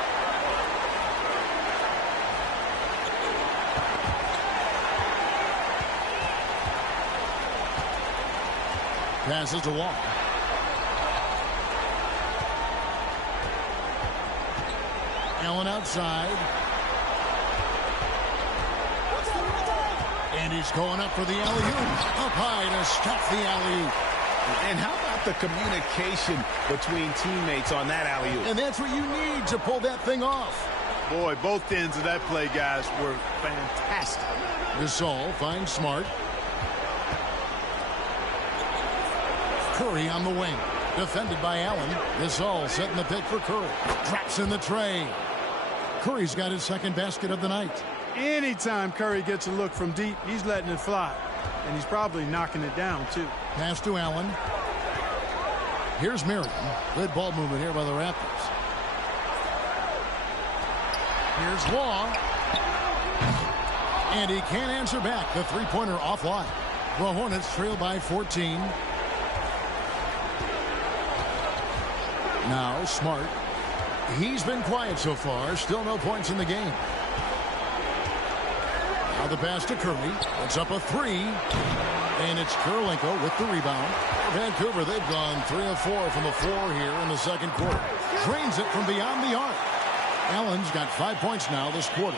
Passes to Wall. Allen outside. And he's going up for the alley-oop. Up high to stop the alley-oop. And how about the communication between teammates on that alley-oop? And that's what you need to pull that thing off. Boy, both ends of that play, guys, were fantastic. Gasol finds Smart. Curry on the wing. Defended by Allen. Gasol setting the pick for Curry. Drops in the tray. Curry's got his second basket of the night. Anytime Curry gets a look from deep, he's letting it fly. And he's probably knocking it down, too. Pass to Allen. Here's Marion. Good ball movement here by the Raptors. Here's Wall. And he can't answer back. The three-pointer offline. The Hornets trail by 14. Now Smart. He's been quiet so far. Still no points in the game. Now the pass to Curry. It's up a three. And it's Kirilenko with the rebound. Vancouver, they've gone 3 of 4 from the floor here in the second quarter. Drains it from beyond the arc. Allen's got 5 points now this quarter.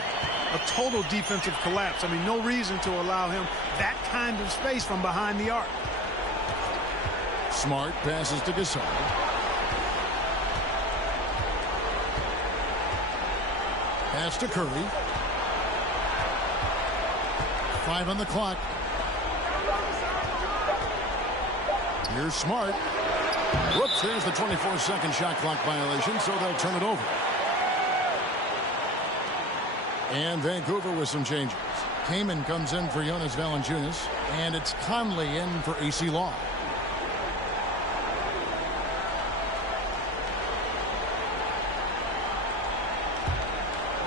A total defensive collapse. I mean, no reason to allow him that kind of space from behind the arc. Smart passes to Gasol. Pass to Curry. 5 on the clock. Here's Smart. Whoops, there's the 24-second shot clock violation, so they'll turn it over. And Vancouver with some changes. Kaman comes in for Jonas Valanciunas, and it's Conley in for AC Law.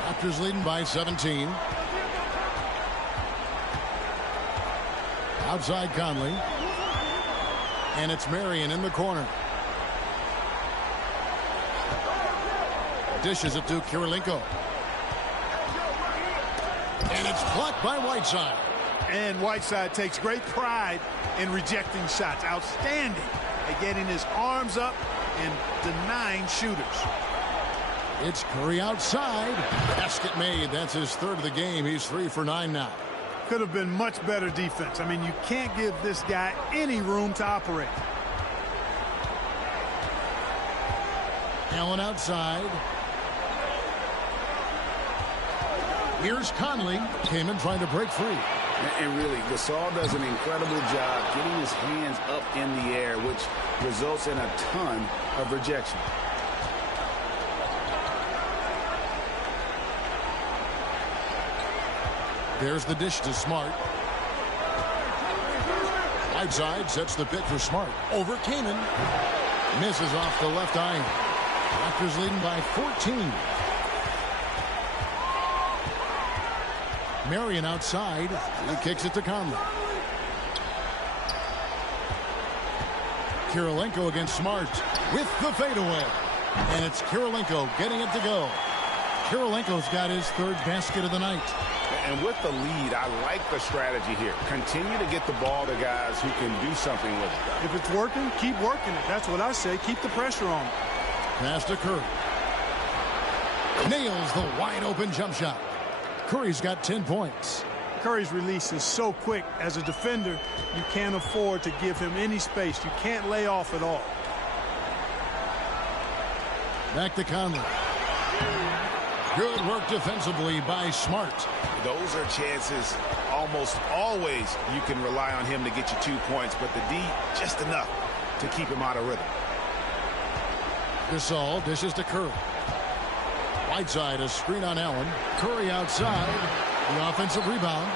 Raptors leading by 17. Outside Conley. And it's Marion in the corner. Dishes it to Kirilenko. And it's blocked by Whiteside. And Whiteside takes great pride in rejecting shots. Outstanding at getting his arms up and denying shooters. It's Curry outside. Basket made. That's his third of the game. He's 3 for 9 now. Could have been much better defense. I mean, you can't give this guy any room to operate. Allen outside. Here's Conley. Came in trying to break free. And really, Gasol does an incredible job getting his hands up in the air, which results in a ton of rejection. There's the dish to Smart. Whiteside sets the pick for Smart. Over Kaman. Misses off the left iron. Raptors leading by 14. Marion outside. He kicks it to Conley. Kirilenko against Smart with the fadeaway. And it's Kirilenko getting it to go. Kirilenko's got his third basket of the night. And with the lead, I like the strategy here. Continue to get the ball to guys who can do something with it. If it's working, keep working it. That's what I say. Keep the pressure on. Pass to Curry. Nails the wide open jump shot. Curry's got 10 points. Curry's release is so quick. As a defender, you can't afford to give him any space. You can't lay off at all. Back to Conley. Good work defensively by Smart. Those are chances almost always you can rely on him to get you 2 points, but the D, just enough to keep him out of rhythm. Gasol dishes to Curry. Whiteside, a screen on Allen. Curry outside. The offensive rebound.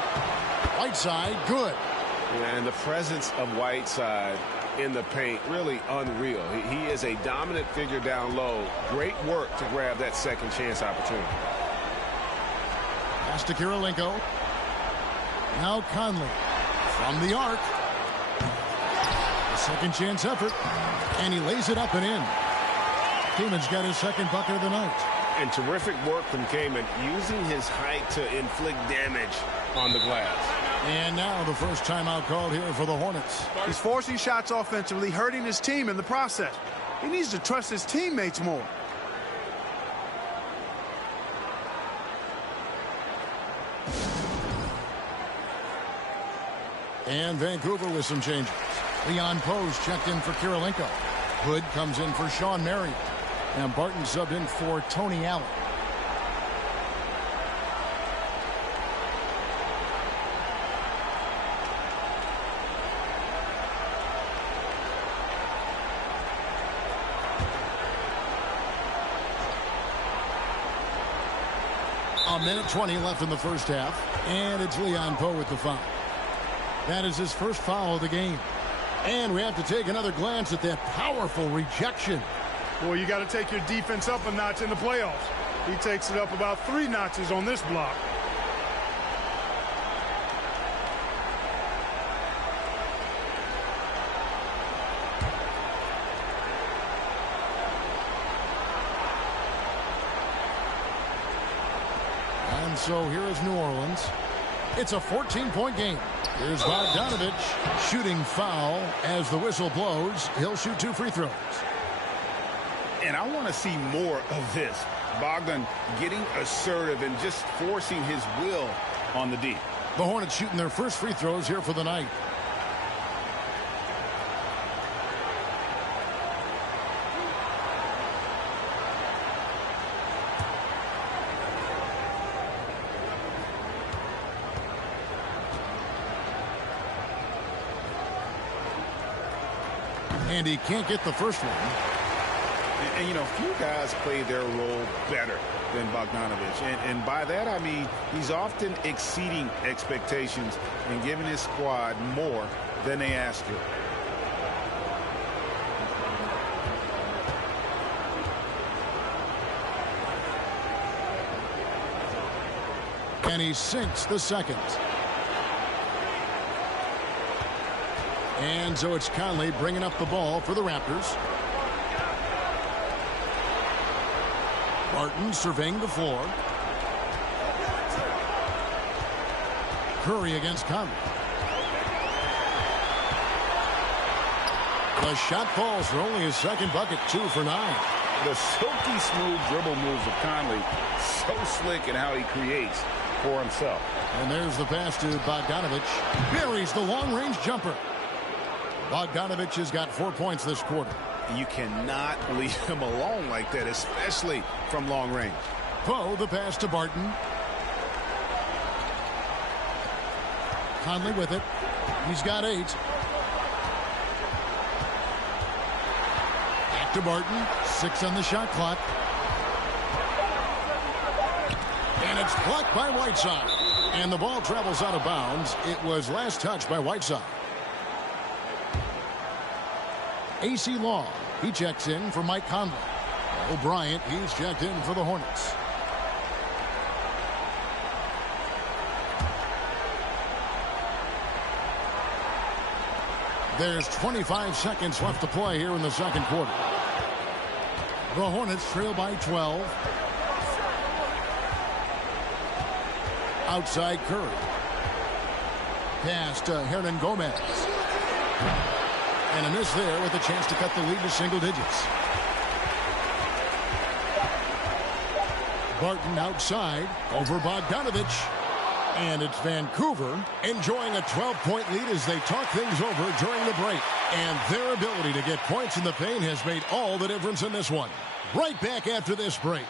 Whiteside, good. And the presence of Whiteside in the paint, really unreal. He is a dominant figure down low. Great work to grab that second chance opportunity. Pass to Kirilenko. Now Conley from the arc. A second chance effort. And he lays it up and in. Kaman's got his second bucket of the night. And terrific work from Kaman, using his height to inflict damage on the glass. And now the first timeout called here for the Hornets. He's forcing shots offensively, hurting his team in the process. He needs to trust his teammates more. And Vancouver with some changes. Leon Pose checked in for Kirilenko. Hood comes in for Sean Marion. And Barton subbed in for Tony Allen. A minute 20 left in the first half. And it's Leon Poe with the foul. That is his first foul of the game. And we have to take another glance at that powerful rejection. Boy, you got to take your defense up a notch in the playoffs. He takes it up about 3 notches on this block. And so here is New Orleans. It's a 14-point game. Here's Bogdanovich shooting foul as the whistle blows. He'll shoot 2 free throws. And I want to see more of this. Bogdan getting assertive and just forcing his will on the D. The Hornets shooting their first free throws here for the night. And he can't get the first one. And you know, few guys play their role better than Bogdanovich. And by that, I mean he's often exceeding expectations and giving his squad more than they asked for. And he sinks the second. And so it's Conley bringing up the ball for the Raptors. Barton surveying the floor. Curry against Conley. The shot falls for only his second bucket, 2 for 9. The silky smooth dribble moves of Conley, so slick in how he creates for himself. And there's the pass to Bogdanovich. Buries the long-range jumper. Bogdanovich has got 4 points this quarter. You cannot leave him alone like that, especially from long range. Poe, the pass to Barton. Conley with it. He's got 8. Back to Barton. 6 on the shot clock. And it's blocked by Whiteside. And the ball travels out of bounds. It was last touched by Whiteside. AC Law, he checks in for Mike Conley. O'Brien, he's checked in for the Hornets. There's 25 seconds left to play here in the second quarter. The Hornets trail by 12. Outside Curry. Pass to Hernan Gomez. And a miss there with a chance to cut the lead to single digits. Barton outside over Bogdanovich. And it's Vancouver enjoying a 12-point lead as they talk things over during the break. And their ability to get points in the paint has made all the difference in this one. Right back after this break.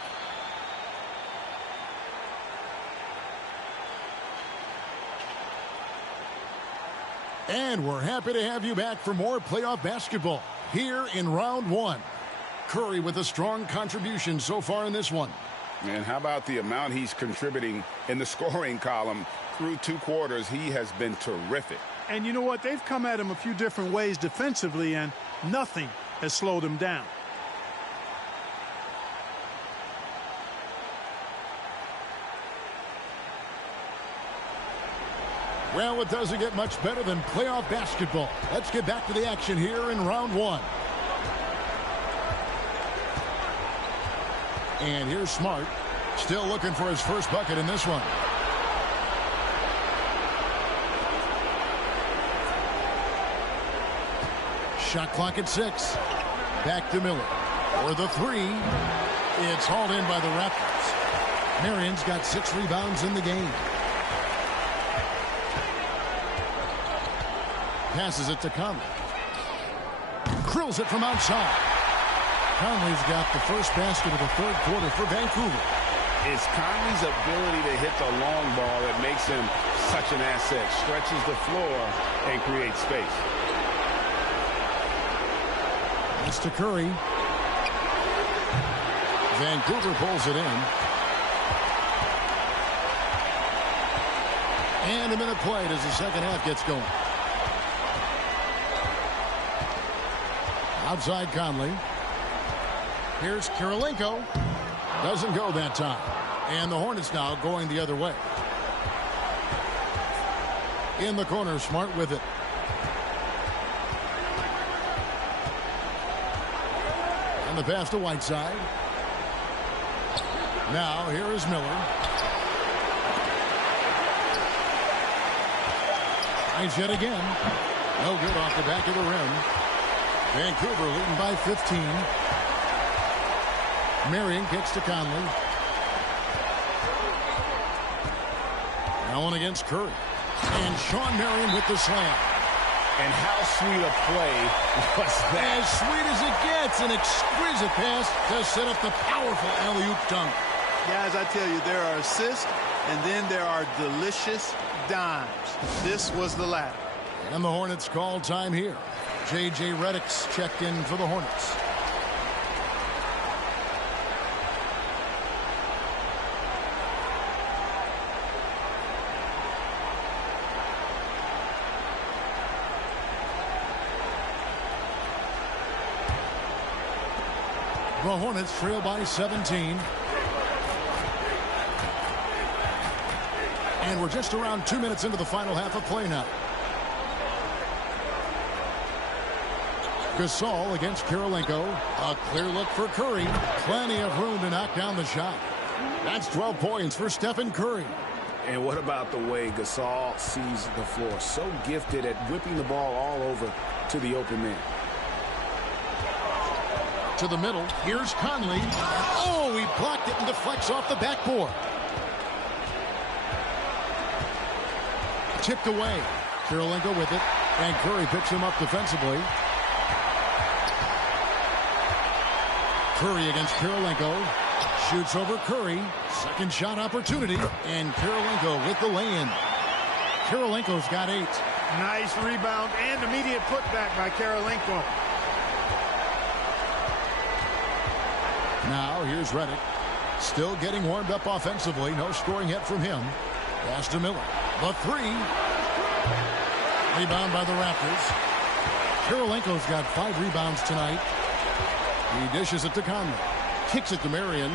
And we're happy to have you back for more playoff basketball here in round 1. Curry with a strong contribution so far in this one. And how about the amount he's contributing in the scoring column through 2 quarters? He has been terrific. And you know what? They've come at him a few different ways defensively, and nothing has slowed him down. Well, it doesn't get much better than playoff basketball. Let's get back to the action here in round 1. And here's Smart, still looking for his first bucket in this one. Shot clock at 6. Back to Miller. For the 3. It's hauled in by the Raptors. Marion's got 6 rebounds in the game. Passes it to Conley. Drills it from outside. Conley's got the first basket of the third quarter for Vancouver. It's Conley's ability to hit the long ball that makes him such an asset. Stretches the floor and creates space. That's to Curry. Vancouver pulls it in. And a minute played as the second half gets going. Outside Conley. Here's Kirilenko. Doesn't go that time. And the Hornets now going the other way. In the corner, Smart with it. And the pass to Whiteside. Now here is Miller. Tries yet again. No good off the back of the rim. Vancouver leading by 15. Marion kicks to Conley. Now on against Curry. And Sean Marion with the slam. And how sweet a play was that? As sweet as it gets. An exquisite pass to set up the powerful alley-oop dunk. Guys, I tell you, there are assists, and then there are delicious dimes. This was the latter. And the Hornets call time here. J.J. Redick's checked in for the Hornets. The Hornets trail by 17. And we're just around 2 minutes into the final half of play now. Gasol against Kirilenko. A clear look for Curry. Plenty of room to knock down the shot. That's 12 points for Stephen Curry. And what about the way Gasol sees the floor? So gifted at whipping the ball all over to the open man. To the middle. Here's Conley. Oh, he blocked it and deflects off the backboard. Tipped away. Kirilenko with it. And Curry picks him up defensively. Curry against Kirilenko. Shoots over Curry. Second shot opportunity. And Kirilenko with the lay-in. Kirilenko's got 8. Nice rebound and immediate putback by Kirilenko. Now here's Redick. Still getting warmed up offensively. No scoring yet from him. Pass to Miller. The 3. Rebound by the Raptors. Kirilenko's got 5 rebounds tonight. He dishes it to Conley. Kicks it to Marion.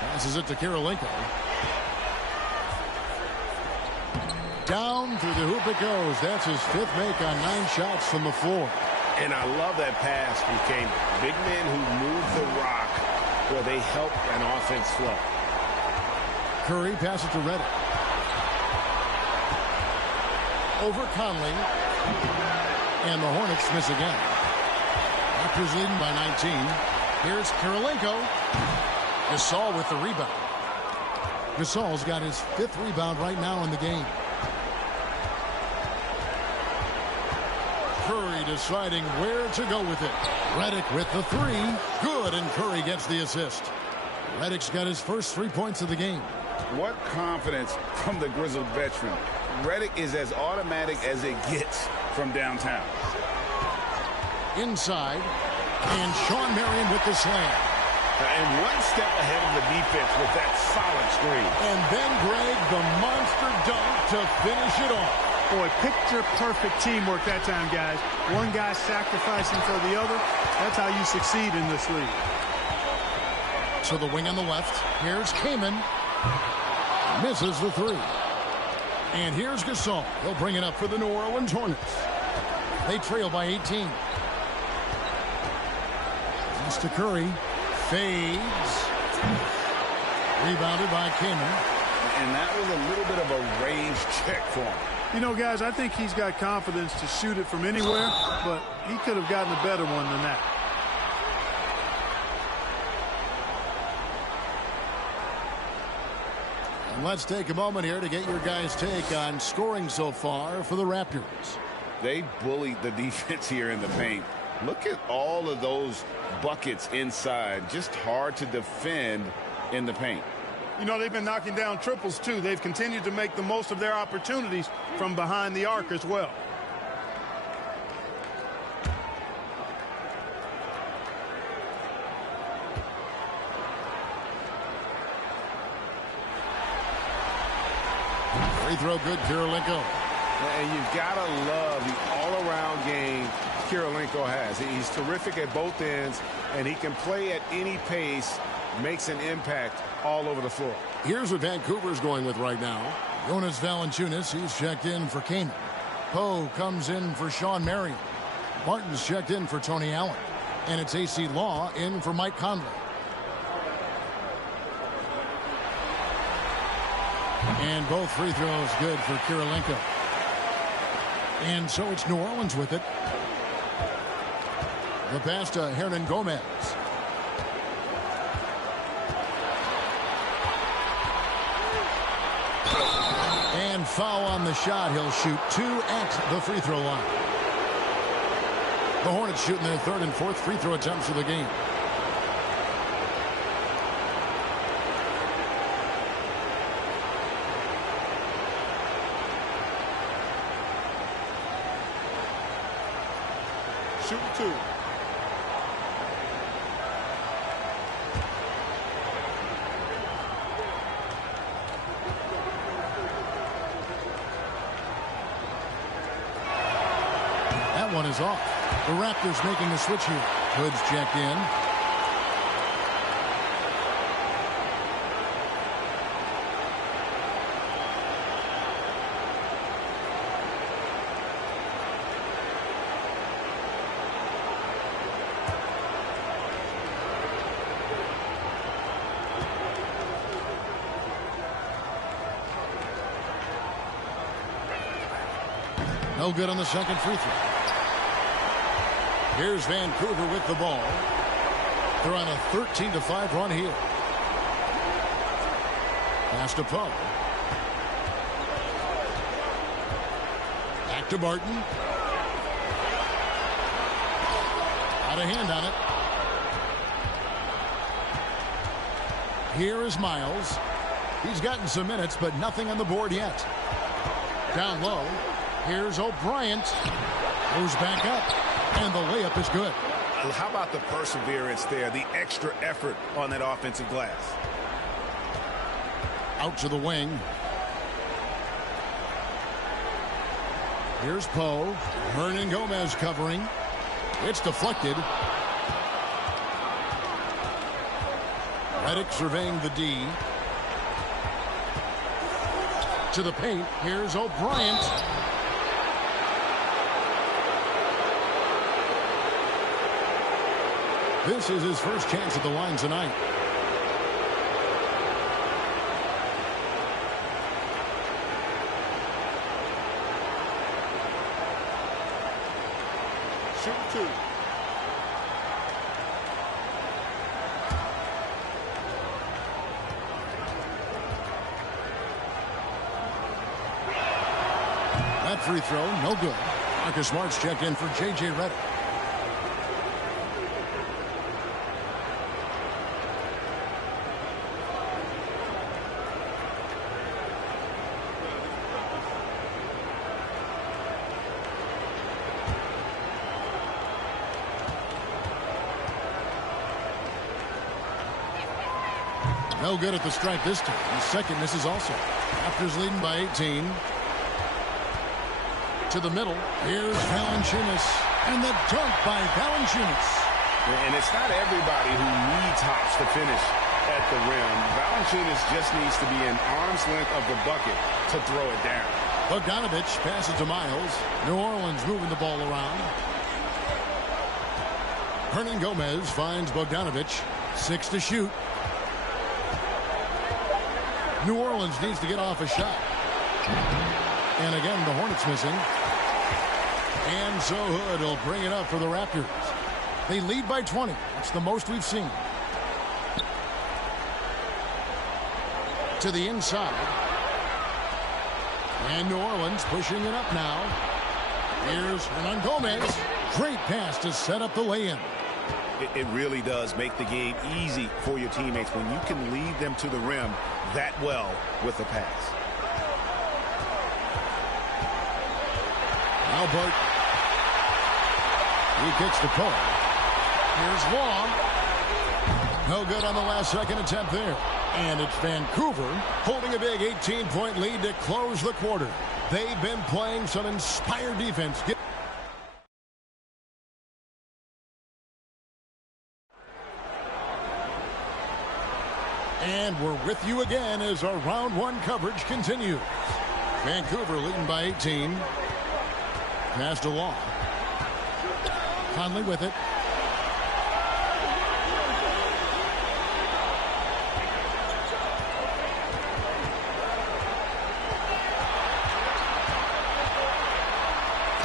Passes it to Kirilenko. Down through the hoop it goes. That's his 5th make on 9 shots from the floor. And I love that pass from Kamen. Big men who move the rock where they help an offense flow. Curry passes to Redick. Over Conley. And the Hornets miss again. Raptors leading by 19. Here's Kirilenko. Gasol with the rebound. Gasol's got his 5th rebound right now in the game. Curry deciding where to go with it. Redick with the 3. Good, and Curry gets the assist. Redick's got his first 3 points of the game. What confidence from the grizzled veteran. Redick is as automatic as it gets from downtown. Inside, and Sean Marion with the slam. And one step ahead of the defense with that solid screen. And then Greg, the monster dunk to finish it off. Boy, picture-perfect teamwork that time, guys. One guy sacrificing for the other. That's how you succeed in this league. To the wing on the left. Here's Kamen. Misses the 3. And here's Gasol. He'll bring it up for the New Orleans Hornets. They trail by 18. Pass to Curry. Fades. Rebounded by Kamen. And that was a little bit of a range check for him. You know, guys, I think he's got confidence to shoot it from anywhere, but he could have gotten a better one than that. And let's take a moment here to get your guys' take on scoring so far for the Raptors. They bullied the defense here in the paint. Look at all of those buckets inside. Just hard to defend in the paint. You know, they've been knocking down triples, too. They've continued to make the most of their opportunities from behind the arc as well. Free throw good, Kirilenko. And you've got to love the all-around game Kirilenko has. He's terrific at both ends, and he can play at any pace, makes an impact all over the floor. Here's what Vancouver's going with right now. Jonas Valanciunas, he's checked in for Kamen. Poe comes in for Sean Marion. Martin's checked in for Tony Allen. And it's AC Law in for Mike Conley. And both free throws good for Kirilenko. And so it's New Orleans with it. The pass to Hernan Gomez. And foul on the shot. He'll shoot 2 at the free throw line. The Hornets shooting their 3rd and 4th free throw attempts of the game. Shooting 2. That one is off. The Raptors making a switch here. Hood's checked in. No good on the second free throw. Here's Vancouver with the ball. They're on a 13-5 run here. Pass to Poe. Back to Barton. Out of hand on it. Here is Miles. He's gotten some minutes, but nothing on the board yet. Down low. Here's O'Brien. Goes back up, and the layup is good. How about the perseverance there, the extra effort on that offensive glass? Out to the wing. Here's Poe. Hernan Gomez covering. It's deflected. Redick surveying the D. To the paint. Here's O'Brien. This is his first chance at the line tonight. Shoot two. That free throw, no good. Marcus Smart's checked in for J.J. Redick. No good at the stripe this time. The second misses also. Raptors leading by 18. To the middle. Here's Valanciunas. And the dunk by Valanciunas. And it's not everybody who needs hops to finish at the rim. Valanciunas just needs to be an arm's length of the bucket to throw it down. Bogdanovich passes to Miles. New Orleans moving the ball around. Hernan Gomez finds Bogdanovich. 6 to shoot. New Orleans needs to get off a shot. And again, the Hornets missing. And so Hood will bring it up for the Raptors. They lead by 20. That's the most we've seen. To the inside. And New Orleans pushing it up now. Here's Hernan Gomez. Great pass to set up the lay-in. It really does make the game easy for your teammates when you can lead them to the rim that well with the pass. Albert. He kicks the Poe. Here's Long. No good on the last second attempt there. And it's Vancouver holding a big 18-point lead to close the quarter. They've been playing some inspired defense. And we're with you again as our round one coverage continues. Vancouver leading by 18. Passed along. Conley with it.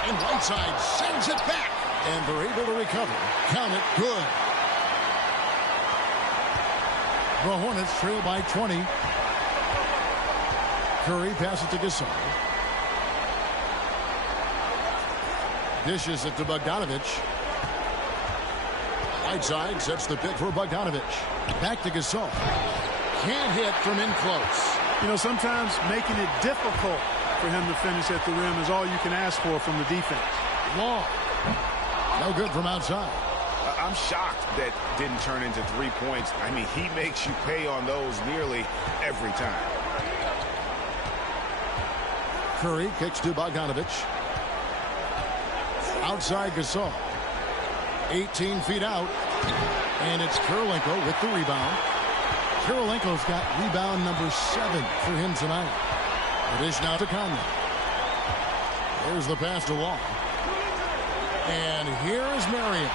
And Whiteside sends it back. And they're able to recover. Count it good. The Hornets trail by 20. Curry passes to Gasol. Dishes it to Bogdanovich. Whiteside sets the pick for Bogdanovich. Back to Gasol. Can't hit from in close. You know, sometimes making it difficult for him to finish at the rim is all you can ask for from the defense. Long. No good from outside. I'm shocked that didn't turn into 3 points. I mean, he makes you pay on those nearly every time. Curry kicks to Bogdanovich. Outside Gasol. 18 feet out. And it's Kirilenko with the rebound. Kirilenko's got rebound number 7 for him tonight. It is now to Conley. There's the pass to Long. And here is Marion.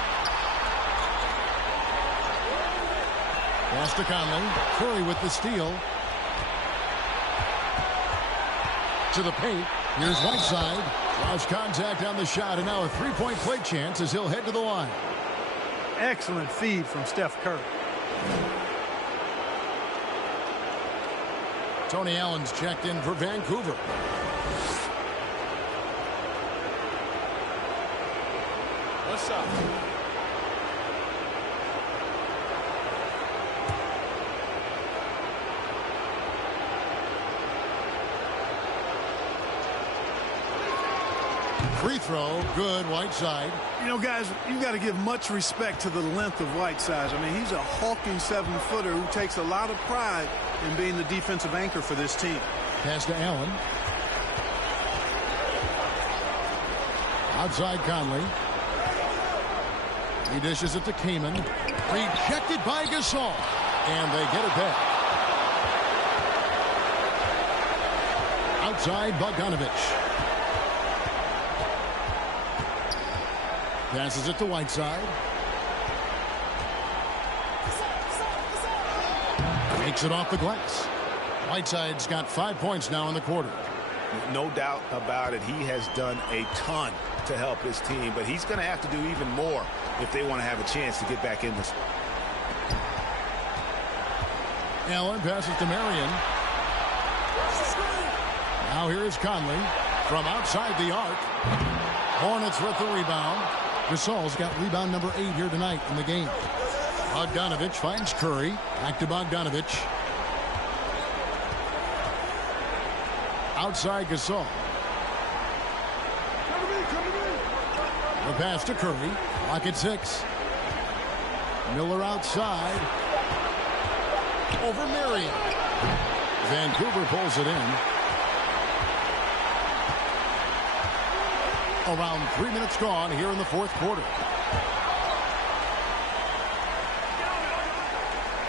Pass to Conley. Curry with the steal. To the paint. Here's Whiteside. Lost contact on the shot, and now a three-point play chance as he'll head to the line. Excellent feed from Steph Curry. Tony Allen's checked in for Vancouver. What's up? Free throw, good, Whiteside. You know, guys, you got to give much respect to the length of Whiteside. I mean, he's a hulking 7-footer who takes a lot of pride in being the defensive anchor for this team. Pass to Allen. Outside Conley. He dishes it to Kaman. Rejected by Gasol. And they get it back. Outside Bogdanovich. Passes it to Whiteside. Takes it off the glass. Whiteside's got 5 points now in the quarter. No doubt about it. He has done a ton to help his team, but he's going to have to do even more if they want to have a chance to get back in this. Allen passes to Marion. Now here is Conley from outside the arc. Hornets with the rebound. Gasol's got rebound number 8 here tonight in the game. Bogdanovich finds Curry. Back to Bogdanovich. Outside Gasol. The pass to Curry. Clock at 6. Miller outside. Over Marion. Vancouver pulls it in. Around 3 minutes gone here in the fourth quarter.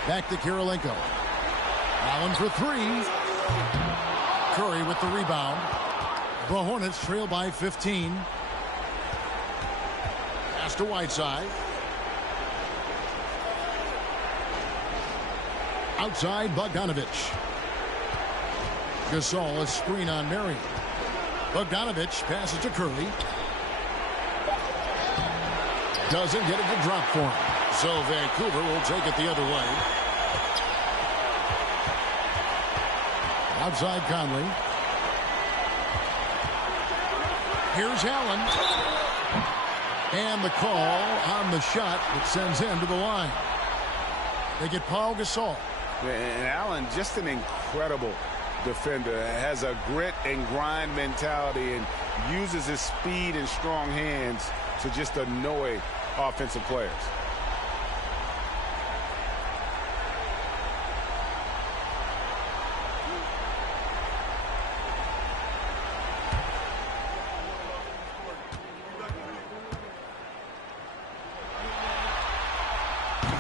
Back to Kirilenko. Allen for 3. Curry with the rebound. The Hornets trail by 15. Pass to Whiteside. Outside Bogdanovich. Gasol a screen on Marion. Bogdanovich passes to Curry. Doesn't get it to drop for him. So Vancouver will take it the other way. Outside Conley. Here's Allen. And the call on the shot that sends him to the line. They get Paul Gasol. And Allen, just an incredible defender, has a grit and grind mentality and uses his speed and strong hands to just annoy offensive players.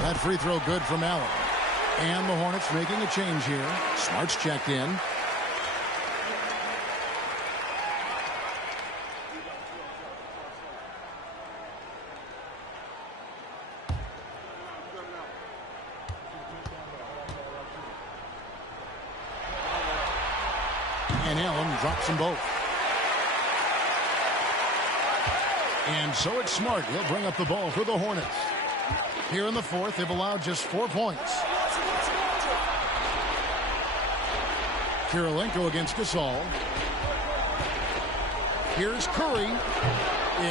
That free throw good from Allen. And the Hornets making a change here. Smart's checked in. And Allen drops them both. And so it's Smart. He'll bring up the ball for the Hornets. Here in the fourth, they've allowed just 4 points. Kirilenko against Gasol. Here's Curry.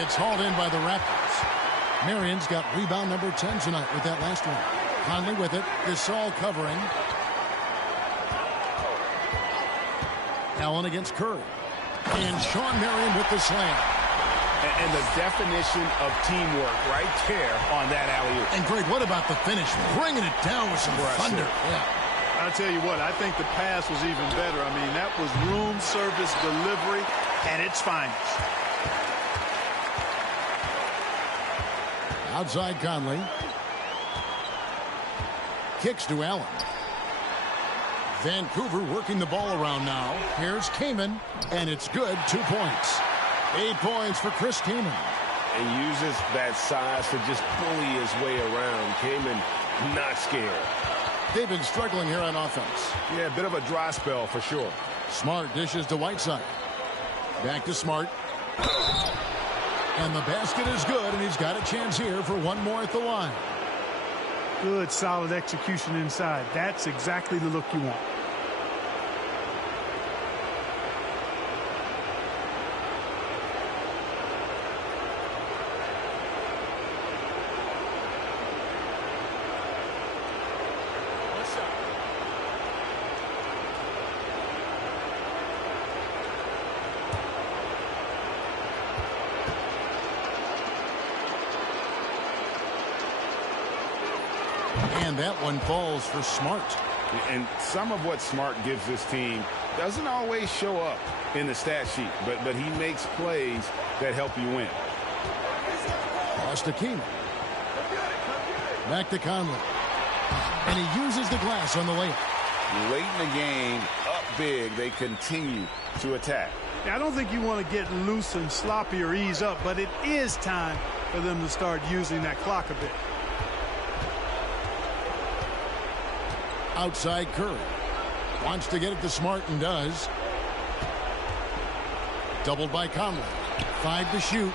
It's hauled in by the Raptors. Marion's got rebound number 10 tonight with that last one. Conley with it. Gasol covering. Allen against Curry. And Sean Marion with the slam. And the definition of teamwork right there on that alley-oop. And Greg, what about the finish? Bringing it down with some thunder. Yeah. I'll tell you what, I think the pass was even better. I mean, that was room service delivery at its finest. Outside Conley. Kicks to Allen. Vancouver working the ball around now. Here's Kaman, and it's good. 2 points. 8 points for Chris Kaman. And uses that size to just bully his way around. Kaman not scared. They've been struggling here on offense. Yeah, a bit of a dry spell for sure. Smart dishes to Whiteside. Back to Smart. And the basket is good, and he's got a chance here for one more at the line. Good, solid execution inside. That's exactly the look you want. And that one falls for Smart. And some of what Smart gives this team doesn't always show up in the stat sheet, but he makes plays that help you win. Pass to Keenan. Back to Conley. And he uses the glass on the layup. Late in the game, up big, they continue to attack. I don't think you want to get loose and sloppy or ease up, but it is time for them to start using that clock a bit. Outside Curry. Wants to get it to Smart and does. Doubled by Conley. 5 to shoot.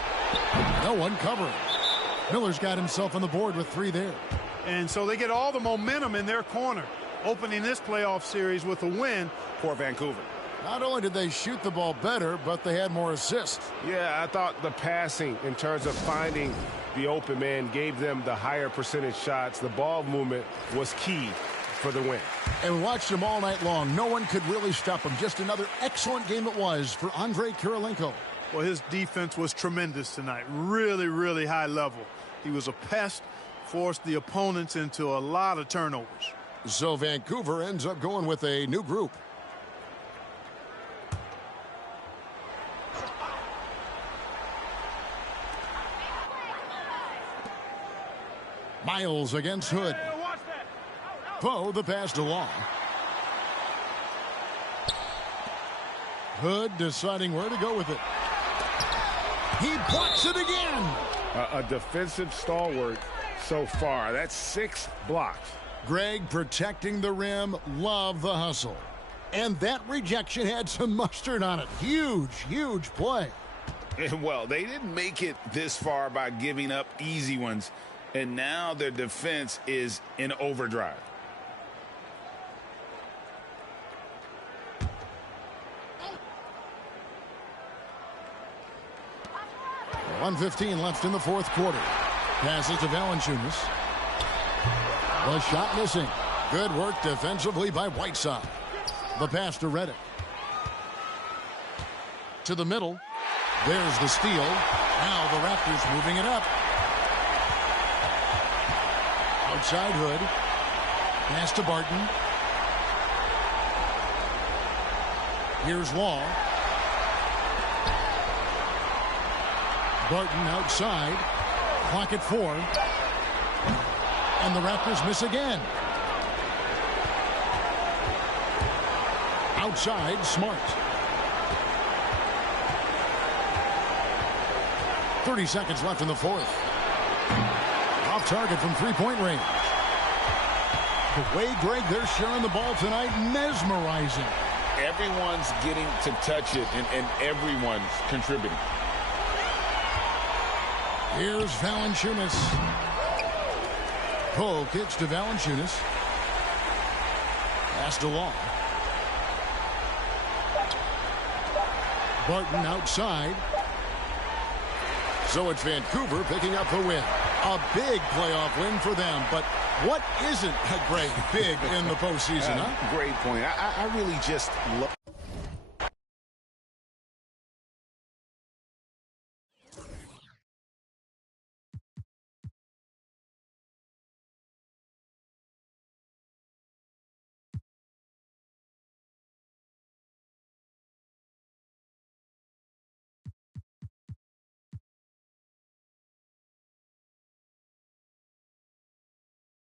No one covering. Miller's got himself on the board with 3 there. And so they get all the momentum in their corner, opening this playoff series with a win for Vancouver. Not only did they shoot the ball better, but they had more assists. Yeah, I thought the passing in terms of finding the open man gave them the higher percentage shots. The ball movement was key for the win. And we watched him all night long. No one could really stop him. Just another excellent game it was for Andrei Kirilenko. Well, his defense was tremendous tonight. Really, really high level. He was a pest, forced the opponents into a lot of turnovers. So Vancouver ends up going with a new group. Miles against Hood. Poe the pass to Long. Hood deciding where to go with it. He blocks it again. A defensive stalwart so far. That's 6 blocks. Greg protecting the rim. Love the hustle. And that rejection had some mustard on it. Huge, huge play. And well, they didn't make it this far by giving up easy ones. And now their defense is in overdrive. 1:15 left in the fourth quarter. Passes to Valanciunas. The shot missing. Good work defensively by Whiteside. The pass to Redick. To the middle. There's the steal. Now the Raptors moving it up. Outside Hood. Pass to Barton. Here's Wall. Barton outside. Clock at 4. And the Raptors miss again. Outside, Smart. 30 seconds left in the fourth. Off target from three-point range. The way, Greg, they're sharing the ball tonight, mesmerizing. Everyone's getting to touch it, and everyone's contributing. Here's Valanciunas. Poe kicks to Valanciunas. Pass to Long. Barton outside. So it's Vancouver picking up the win. A big playoff win for them. But what isn't, Greg, big in the postseason, huh? Great point. I really just love...